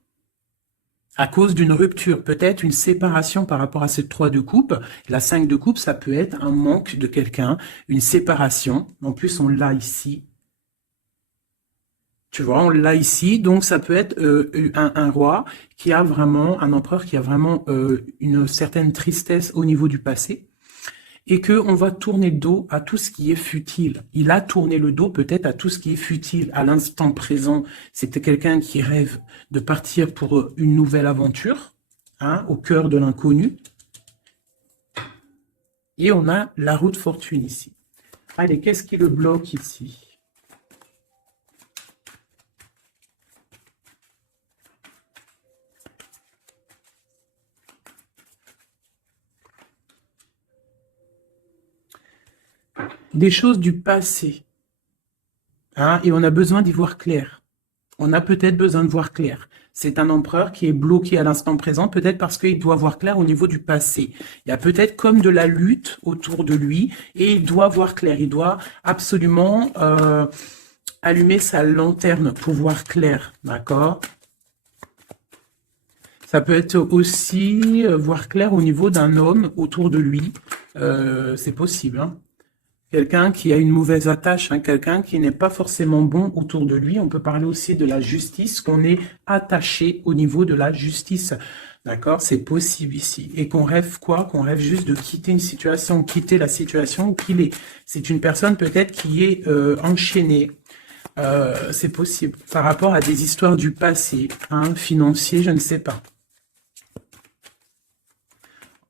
à cause d'une rupture, peut-être une séparation par rapport à cette 3 de coupe. La 5 de coupe, ça peut être un manque de quelqu'un, une séparation. En plus, on l'a ici. Tu vois, on l'a ici. Donc, ça peut être un roi qui a vraiment, un empereur qui a vraiment une certaine tristesse au niveau du passé. Et qu'on va tourner le dos à tout ce qui est futile. Il a tourné le dos peut-être à tout ce qui est futile à l'instant présent. C'était quelqu'un qui rêve de partir pour une nouvelle aventure, hein, au cœur de l'inconnu. Et on a la roue de fortune ici. Allez, qu'est-ce qui le bloque ici? Des choses du passé. Hein, et on a besoin d'y voir clair. On a peut-être besoin de voir clair. C'est un empereur qui est bloqué à l'instant présent, peut-être parce qu'il doit voir clair au niveau du passé. Il y a peut-être comme de la lutte autour de lui, et il doit voir clair. Il doit absolument allumer sa lanterne pour voir clair, d'accord? Ça peut être aussi voir clair au niveau d'un homme autour de lui. C'est possible, hein. Quelqu'un qui a une mauvaise attache, hein, quelqu'un qui n'est pas forcément bon autour de lui. On peut parler aussi de la justice, qu'on est attaché au niveau de la justice. D'accord? C'est possible ici. Et qu'on rêve quoi? Qu'on rêve juste de quitter une situation, quitter la situation où qu'il est. C'est une personne peut-être qui est enchaînée. C'est possible. Par rapport à des histoires du passé, hein, financier, je ne sais pas.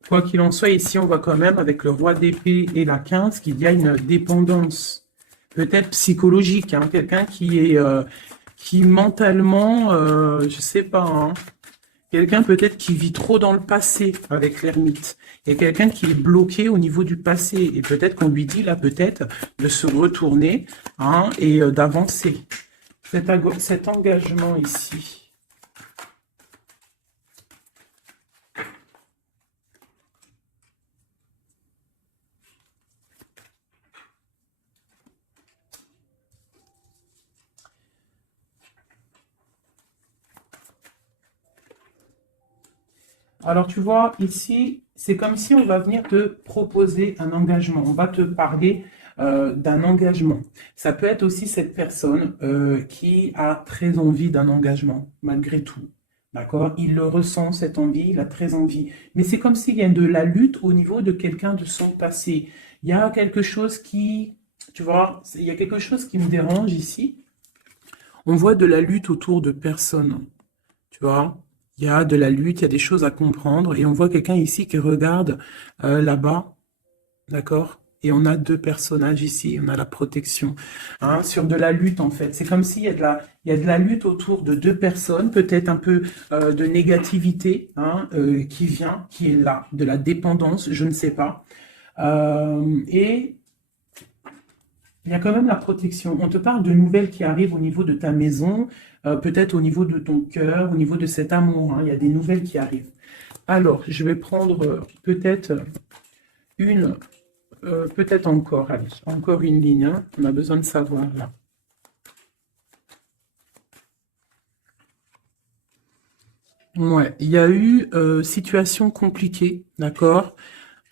Quoi qu'il en soit, ici, on voit quand même, avec le roi d'épée et la 15, qu'il y a une dépendance, peut-être psychologique, hein, quelqu'un qui est, qui mentalement, je sais pas, hein, quelqu'un peut-être qui vit trop dans le passé avec l'ermite. Il y a quelqu'un qui est bloqué au niveau du passé, et peut-être qu'on lui dit, là, peut-être, de se retourner, hein, et d'avancer. Cet engagement ici. Alors, tu vois, ici, c'est comme si on va venir te proposer un engagement. On va te parler d'un engagement. Ça peut être aussi cette personne qui a très envie d'un engagement, malgré tout. D'accord? Il le ressent, cette envie, il a très envie. Mais c'est comme s'il y a de la lutte au niveau de quelqu'un de son passé. Il y a quelque chose qui, tu vois, il y a quelque chose qui me dérange ici. On voit de la lutte autour de personnes. Tu vois? Il y a de la lutte, il y a des choses à comprendre. Et on voit quelqu'un ici qui regarde là-bas, d'accord? Et on a deux personnages ici, on a la protection, hein, sur de la lutte en fait. C'est comme s'il y a il y a de la lutte autour de deux personnes, peut-être un peu de négativité, hein, qui vient, qui est là, de la dépendance, je ne sais pas. Et il y a quand même la protection. On te parle de nouvelles qui arrivent au niveau de ta maison, peut-être au niveau de ton cœur, au niveau de cet amour, hein. Il y a des nouvelles qui arrivent. Alors, je vais prendre peut-être une, peut-être encore, allez, encore une ligne, hein. On a besoin de savoir là. Ouais, il y a eu situation compliquée, d'accord?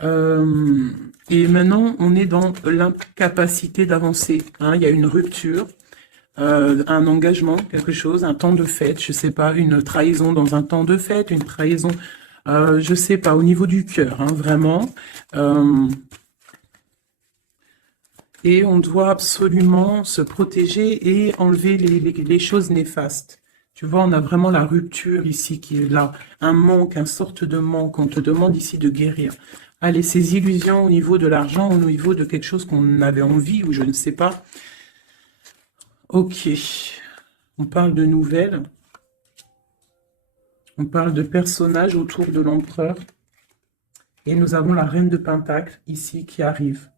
Et maintenant, on est dans l'incapacité d'avancer, hein. Il y a une rupture. Un engagement, quelque chose, un temps de fête, je sais pas, une trahison dans un temps de fête, une trahison, je sais pas, au niveau du cœur, hein, vraiment. Et on doit absolument se protéger et enlever les choses néfastes. Tu vois, on a vraiment la rupture ici qui est là, un manque, une sorte de manque. On te demande ici de guérir. Allez, ces illusions au niveau de l'argent, au niveau de quelque chose qu'on avait envie ou je ne sais pas. Ok, on parle de nouvelles, on parle de personnages autour de l'empereur, et nous avons la reine de Pentacle ici qui arrive.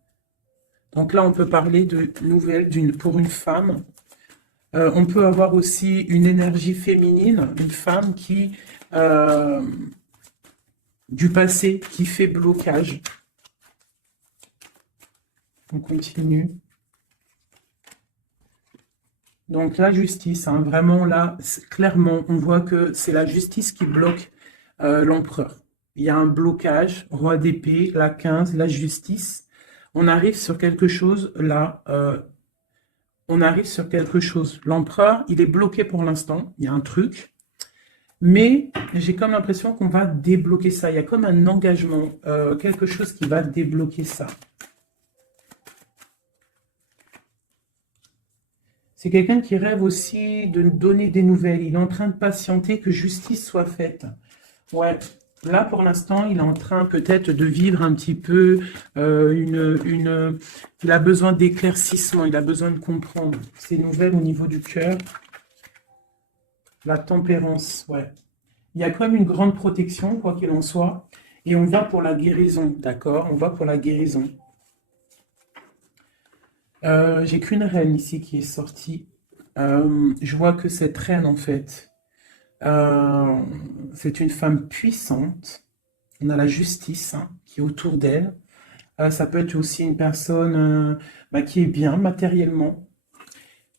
Donc là, on peut parler de nouvelles pour une femme. On peut avoir aussi une énergie féminine, une femme qui, du passé, qui fait blocage. On continue. Donc la justice, hein, vraiment là, clairement, on voit que c'est la justice qui bloque l'empereur. Il y a un blocage, roi d'épée, la 15, la justice. On arrive sur quelque chose là, on arrive sur quelque chose. L'empereur, il est bloqué pour l'instant, il y a un truc, mais j'ai comme l'impression qu'on va débloquer ça. Il y a comme un engagement, quelque chose qui va débloquer ça. C'est quelqu'un qui rêve aussi de donner des nouvelles. Il est en train de patienter que justice soit faite. Ouais, là pour l'instant, il est en train peut-être de vivre un petit peu il a besoin d'éclaircissement, il a besoin de comprendre ces nouvelles au niveau du cœur. La tempérance, ouais. Il y a comme une grande protection, quoi qu'il en soit. Et on va pour la guérison, d'accord? On va pour la guérison. J'ai qu'une reine ici qui est sortie. Je vois que cette reine, en fait, c'est une femme puissante. On a la justice hein, qui est autour d'elle. Ça peut être aussi une personne qui est bien matériellement.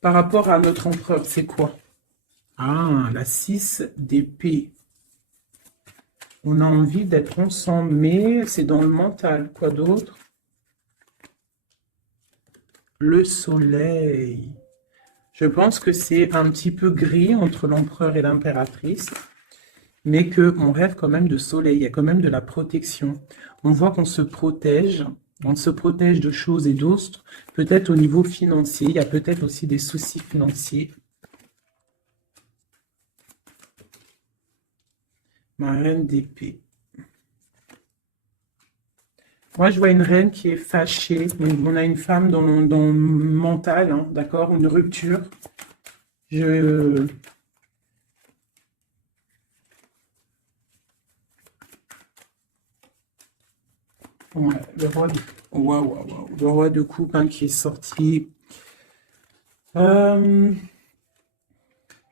Par rapport à notre empereur, c'est quoi? Ah, la 6 d'épée. On a envie d'être ensemble, mais c'est dans le mental. Quoi d'autre? Le soleil. Je pense que c'est un petit peu gris entre l'empereur et l'impératrice, mais qu'on rêve quand même de soleil, il y a quand même de la protection. On voit qu'on se protège, on se protège de choses et d'autres, peut-être au niveau financier, il y a peut-être aussi des soucis financiers. Ma reine d'épée. Moi, je vois une reine qui est fâchée. On a une femme dans le mental, hein, d'accord? Une rupture. Ouais, le roi de coupe hein, qui est sorti.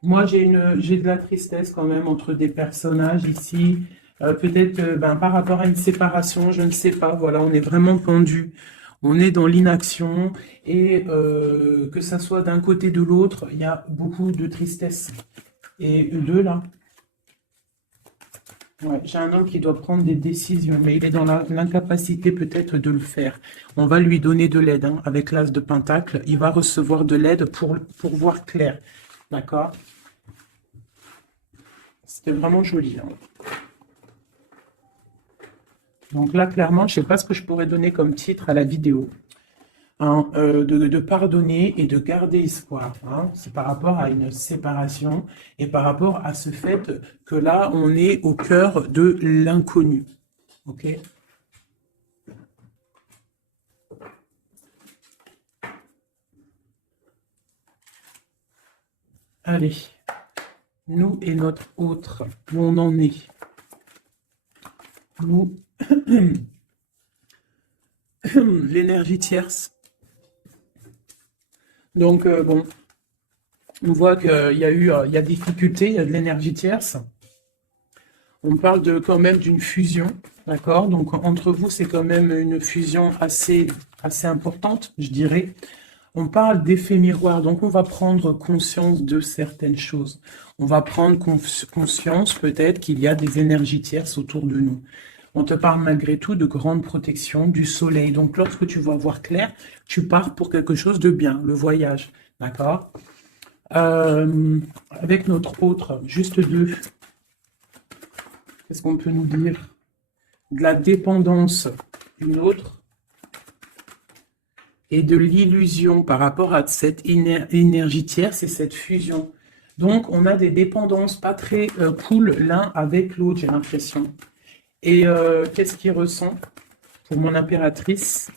Moi, j'ai de la tristesse quand même entre des personnages ici. Peut-être par rapport à une séparation, je ne sais pas. Voilà, on est vraiment pendu. On est dans l'inaction et que ça soit d'un côté de l'autre, il y a beaucoup de tristesse. Et deux là. Ouais, j'ai un homme qui doit prendre des décisions, mais il est dans l'incapacité peut-être de le faire. On va lui donner de l'aide hein, avec l'as de Pentacle. Il va recevoir de l'aide pour voir clair. D'accord? C'était vraiment joli. Hein. Donc là, clairement, je ne sais pas ce que je pourrais donner comme titre à la vidéo. Hein, de pardonner et de garder espoir. Hein. C'est par rapport à une séparation et par rapport à ce fait que là, on est au cœur de l'inconnu. OK? Allez, nous et notre autre, où on en est. Nous, l'énergie tierce. Donc, bon, on voit qu'il y a il y a difficulté, il y a de l'énergie tierce. On parle quand même d'une fusion, d'accord? Donc, entre vous, c'est quand même une fusion assez importante, je dirais. On parle d'effet miroir, donc on va prendre conscience de certaines choses. On va prendre conscience peut-être qu'il y a des énergies tierces autour de nous. On te parle malgré tout de grande protection du soleil. Donc lorsque tu vas voir clair, tu pars pour quelque chose de bien, le voyage. D'accord? Avec notre autre, juste deux. Qu'est-ce qu'on peut nous dire? De la dépendance, une autre. Et de l'illusion par rapport à cette énergie tierce et cette fusion. Donc on a des dépendances pas très cool l'un avec l'autre, j'ai l'impression. Et qu'est-ce qu'il ressent pour mon impératrice?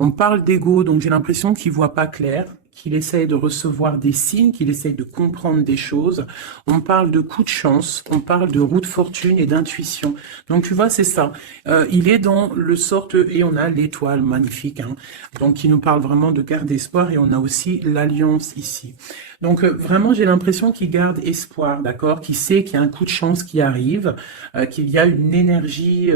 On parle d'ego, donc j'ai l'impression qu'il ne voit pas clair, qu'il essaye de recevoir des signes, qu'il essaye de comprendre des choses. On parle de coup de chance, on parle de roue de fortune et d'intuition. Donc tu vois, c'est ça. Il est dans le sorte, et on a l'étoile magnifique, hein, donc qui nous parle vraiment de garde d'espoir, et on a aussi l'alliance ici. Donc vraiment, j'ai l'impression qu'il garde espoir, d'accord? Qu'il sait qu'il y a un coup de chance qui arrive, qu'il y a une énergie,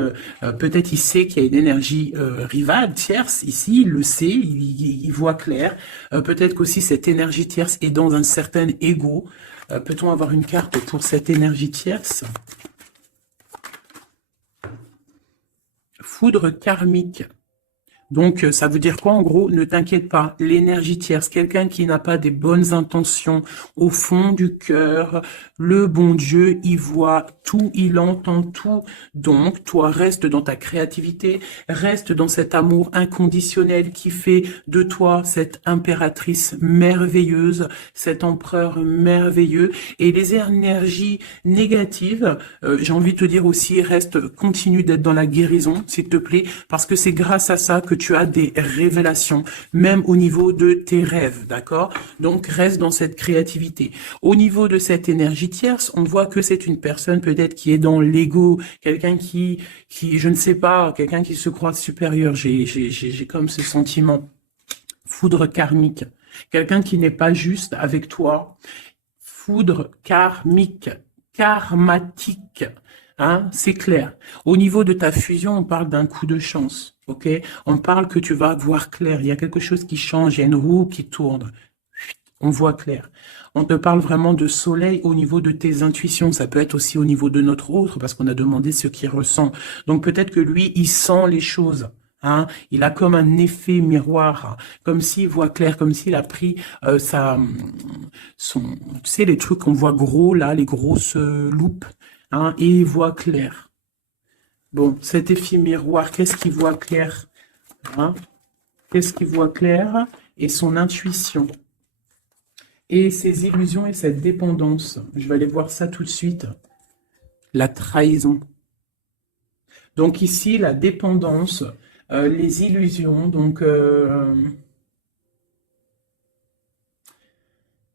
peut-être il sait qu'il y a une énergie rivale, tierce, ici, il le sait, il voit clair. Peut-être qu'aussi cette énergie tierce est dans un certain ego. Peut-on avoir une carte pour cette énergie tierce? Foudre karmique. Donc, ça veut dire quoi en gros? Ne t'inquiète pas, l'énergie tierce, quelqu'un qui n'a pas des bonnes intentions au fond du cœur, le bon Dieu, il voit tout, il entend tout. Donc, toi, reste dans ta créativité, reste dans cet amour inconditionnel qui fait de toi cette impératrice merveilleuse, cet empereur merveilleux. Et les énergies négatives, j'ai envie de te dire aussi, continue d'être dans la guérison, s'il te plaît, parce que c'est grâce à ça que tu as des révélations, même au niveau de tes rêves, d'accord? Donc, reste dans cette créativité. Au niveau de cette énergie tierce, on voit que c'est une personne peut-être qui est dans l'ego, quelqu'un qui, je ne sais pas, quelqu'un qui se croit supérieur. J'ai comme ce sentiment. Foudre karmique. Quelqu'un qui n'est pas juste avec toi. Foudre karmique, karmatique. Hein, c'est clair. Au niveau de ta fusion, on parle d'un coup de chance. Ok, on parle que tu vas voir clair. Il y a quelque chose qui change. Il y a une roue qui tourne. On voit clair. On te parle vraiment de soleil au niveau de tes intuitions. Ça peut être aussi au niveau de notre autre, parce qu'on a demandé ce qu'il ressent. Donc peut-être que lui, il sent les choses. Hein, il a comme un effet miroir, comme s'il voit clair, comme s'il a pris tu sais, les trucs qu'on voit gros là, les grosses loupes, hein, et il voit clair. Bon, cet effet miroir, qu'est-ce qu'il voit clair, hein? Qu'est-ce qu'il voit clair? Et son intuition. Et ses illusions et cette dépendance. Je vais aller voir ça tout de suite. La trahison. Donc ici, la dépendance, les illusions, donc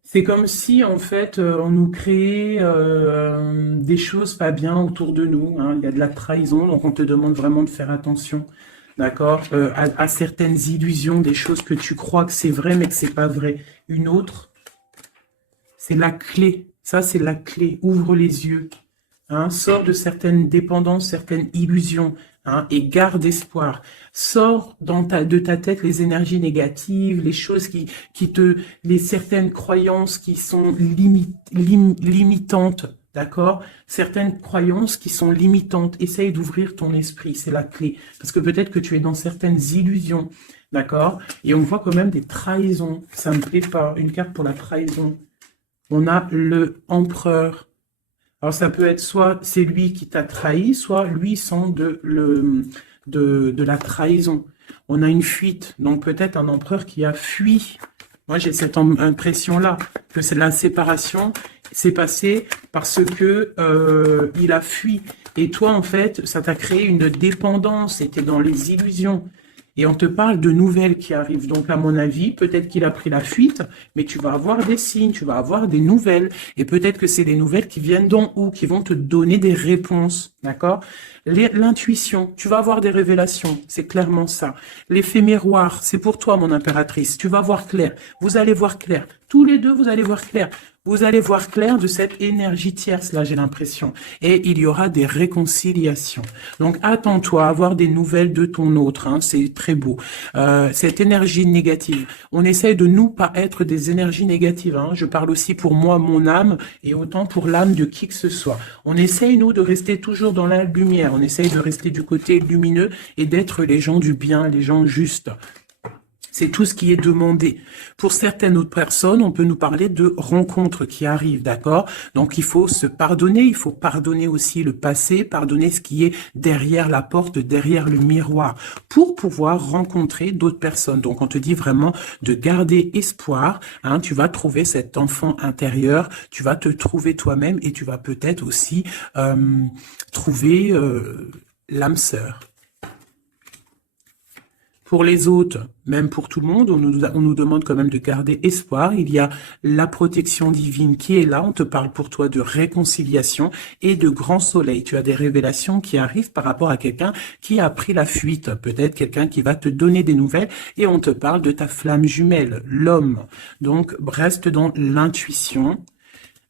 c'est comme si en fait on nous créait des choses pas bien autour de nous, hein. Il y a de la trahison, donc on te demande vraiment de faire attention, d'accord, à certaines illusions, des choses que tu crois que c'est vrai mais que c'est pas vrai. Une autre, c'est la clé. Ça, c'est la clé. Ouvre les yeux. Hein, sors de certaines dépendances, certaines illusions, hein, et garde espoir. Sors de ta tête les énergies négatives, les choses les certaines croyances qui sont limitantes, d'accord? Certaines croyances qui sont limitantes. Essaye d'ouvrir ton esprit, c'est la clé. Parce que peut-être que tu es dans certaines illusions, d'accord? Et on voit quand même des trahisons. Ça me plaît pas. Une carte pour la trahison. On a le empereur. Alors, ça peut être soit c'est lui qui t'a trahi, soit lui sent de la trahison. On a une fuite, donc peut-être un empereur qui a fui. Moi, j'ai cette impression-là, que c'est la séparation s'est passée parce que il a fui. Et toi, en fait, ça t'a créé une dépendance, c'était dans les illusions. Et on te parle de nouvelles qui arrivent. Donc, à mon avis, peut-être qu'il a pris la fuite, mais tu vas avoir des signes, tu vas avoir des nouvelles. Et peut-être que c'est des nouvelles qui viennent d'en haut, qui vont te donner des réponses. D'accord? L'intuition, tu vas avoir des révélations. C'est clairement ça. L'effet miroir, c'est pour toi, mon impératrice. Tu vas voir clair. Vous allez voir clair. Tous les deux, vous allez voir clair. Vous allez voir clair de cette énergie tierce, là, j'ai l'impression. Et il y aura des réconciliations. Donc, attends-toi à avoir des nouvelles de ton autre. Hein, c'est très beau. Cette énergie négative. On essaye de nous pas être des énergies négatives. Hein. Je parle aussi pour moi, mon âme, et autant pour l'âme de qui que ce soit. On essaye, nous, de rester toujours dans la lumière. On essaye de rester du côté lumineux et d'être les gens du bien, les gens justes. C'est tout ce qui est demandé. Pour certaines autres personnes, on peut nous parler de rencontres qui arrivent, d'accord? Donc, il faut se pardonner, il faut pardonner aussi le passé, pardonner ce qui est derrière la porte, derrière le miroir, pour pouvoir rencontrer d'autres personnes. Donc, on te dit vraiment de garder espoir, hein, tu vas trouver cet enfant intérieur, tu vas te trouver toi-même et tu vas peut-être aussi trouver l'âme sœur. Pour les autres, même pour tout le monde, on nous demande quand même de garder espoir. Il y a la protection divine qui est là. On te parle pour toi de réconciliation et de grand soleil. Tu as des révélations qui arrivent par rapport à quelqu'un qui a pris la fuite. Peut-être quelqu'un qui va te donner des nouvelles et on te parle de ta flamme jumelle, l'homme. Donc, reste dans l'intuition.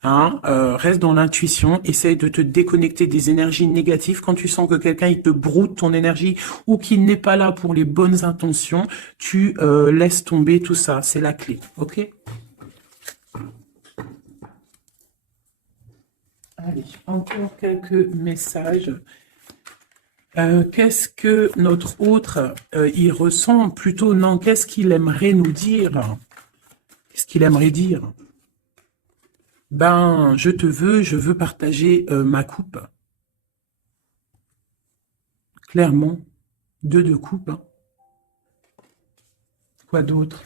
Reste dans l'intuition, essaye de te déconnecter des énergies négatives. Quand tu sens que quelqu'un il te broute ton énergie ou qu'il n'est pas là pour les bonnes intentions, tu laisses tomber tout ça. C'est la clé, ok? Allez, encore quelques messages. Qu'est-ce que notre autre il ressent? Plutôt non, qu'est-ce qu'il aimerait nous dire? Qu'est-ce qu'il aimerait dire? Ben, je veux partager ma coupe. Clairement, deux coupes. Hein. Quoi d'autre?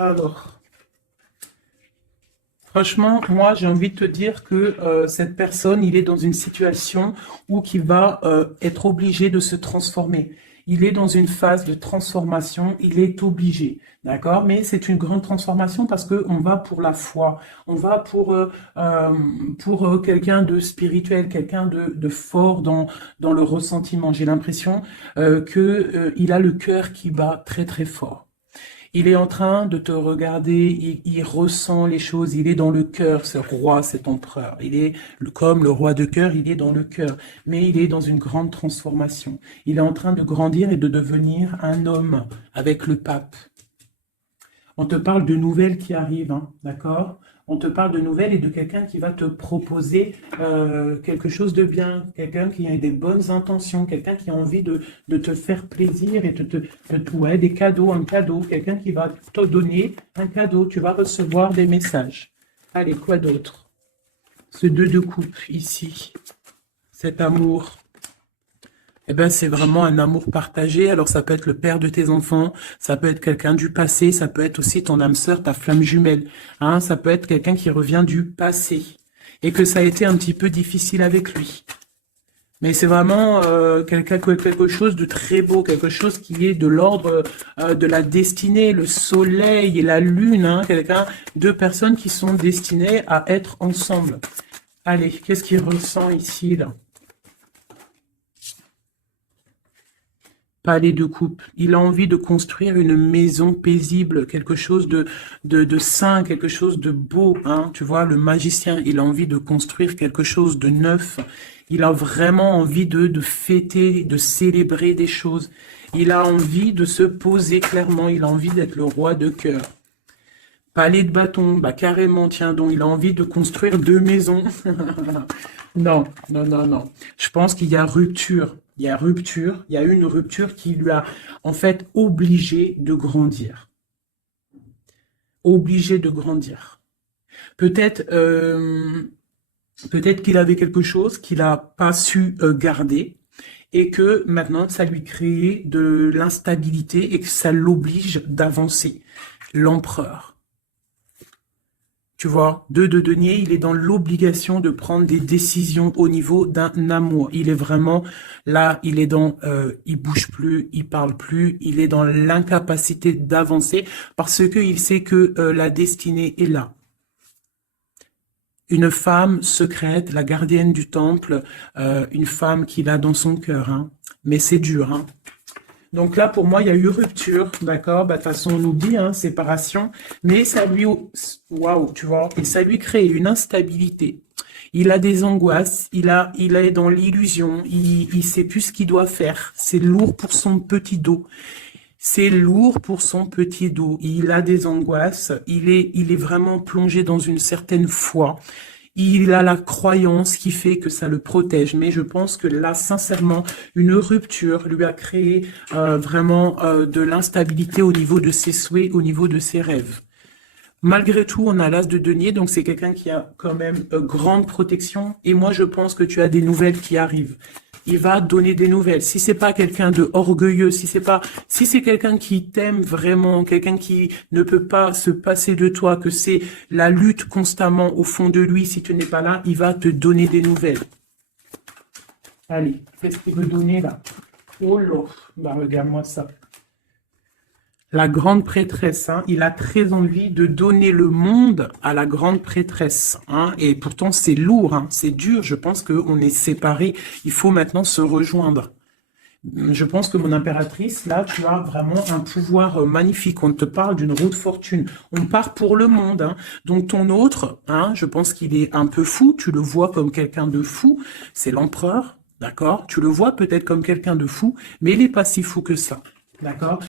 Alors, franchement, moi, j'ai envie de te dire que cette personne, il est dans une situation où il va être obligé de se transformer. Il est dans une phase de transformation, il est obligé, d'accord? Mais c'est une grande transformation parce que on va pour la foi, on va pour quelqu'un de spirituel, quelqu'un de fort dans le ressentiment. J'ai l'impression qu'il a le cœur qui bat très très fort. Il est en train de te regarder, il ressent les choses, il est dans le cœur, ce roi, cet empereur. Il est comme le roi de cœur, il est dans le cœur, mais il est dans une grande transformation. Il est en train de grandir et de devenir un homme avec le pape. On te parle de nouvelles qui arrivent, hein, d'accord? On te parle de nouvelles et de quelqu'un qui va te proposer quelque chose de bien, quelqu'un qui a des bonnes intentions, quelqu'un qui a envie de te faire plaisir et ouais, des cadeaux, un cadeau, quelqu'un qui va te donner un cadeau, tu vas recevoir des messages. Allez, quoi d'autre? Ce 2 de coupe ici, cet amour. Eh ben, c'est vraiment un amour partagé. Alors, ça peut être le père de tes enfants, ça peut être quelqu'un du passé, ça peut être aussi ton âme sœur, ta flamme jumelle. Hein, ça peut être quelqu'un qui revient du passé et que ça a été un petit peu difficile avec lui. Mais c'est vraiment quelque chose de très beau, quelque chose qui est de l'ordre de la destinée, le soleil et la lune. Hein, deux personnes qui sont destinées à être ensemble. Allez, qu'est-ce qu'il ressent ici, là? Palais de coupe. Il a envie de construire une maison paisible, quelque chose de sain, quelque chose de beau. Hein. Tu vois, le magicien, il a envie de construire quelque chose de neuf. Il a vraiment envie de fêter, de célébrer des choses. Il a envie de se poser clairement. Il a envie d'être le roi de cœur. Palais de bâton, bah carrément, tiens donc, il a envie de construire 2 maisons. Non, non, non, non. Je pense qu'il y a rupture. Il y a rupture, il y a une rupture qui lui a en fait obligé de grandir. Obligé de grandir. Peut-être peut-être qu'il avait quelque chose qu'il n'a pas su garder et que maintenant ça lui crée de l'instabilité et que ça l'oblige d'avancer. L'empereur. Tu vois, 2 de denier, il est dans l'obligation de prendre des décisions au niveau d'un amour. Il est vraiment là, il est dans, il bouge plus, il parle plus, il est dans l'incapacité d'avancer parce que il sait que la destinée est là. Une femme secrète, la gardienne du temple, une femme qu'il a dans son cœur. Hein. Mais c'est dur, hein. Donc là, pour moi, il y a eu rupture, d'accord? Bah, de toute façon, on nous dit, hein, séparation, mais ça lui, waouh, tu vois, et ça lui crée une instabilité. Il a des angoisses, il est dans l'illusion, il sait plus ce qu'il doit faire. C'est lourd pour son petit dos. C'est lourd pour son petit dos. Il a des angoisses, il est vraiment plongé dans une certaine foi. Il a la croyance qui fait que ça le protège. Mais je pense que là, sincèrement, une rupture lui a créé vraiment de l'instabilité au niveau de ses souhaits, au niveau de ses rêves. Malgré tout, on a l'as de denier, donc c'est quelqu'un qui a quand même grande protection. Et moi, je pense que tu as des nouvelles qui arrivent. Il va donner des nouvelles. Si c'est pas quelqu'un de orgueilleux, si c'est quelqu'un qui t'aime vraiment, quelqu'un qui ne peut pas se passer de toi, que c'est la lutte constamment au fond de lui, si tu n'es pas là, il va te donner des nouvelles. Allez, qu'est-ce qu'il veut donner là? Oh là, bah regarde-moi ça. La grande prêtresse, hein, il a très envie de donner le monde à la grande prêtresse. Hein, et pourtant, c'est lourd, hein, c'est dur. Je pense qu'on est séparés. Il faut maintenant se rejoindre. Je pense que mon impératrice, là, tu as vraiment un pouvoir magnifique. On te parle d'une roue de fortune. On part pour le monde. Hein. Donc ton autre, hein, je pense qu'il est un peu fou. Tu le vois comme quelqu'un de fou. C'est l'empereur, d'accord? Tu le vois peut-être comme quelqu'un de fou, mais il n'est pas si fou que ça, d'accord?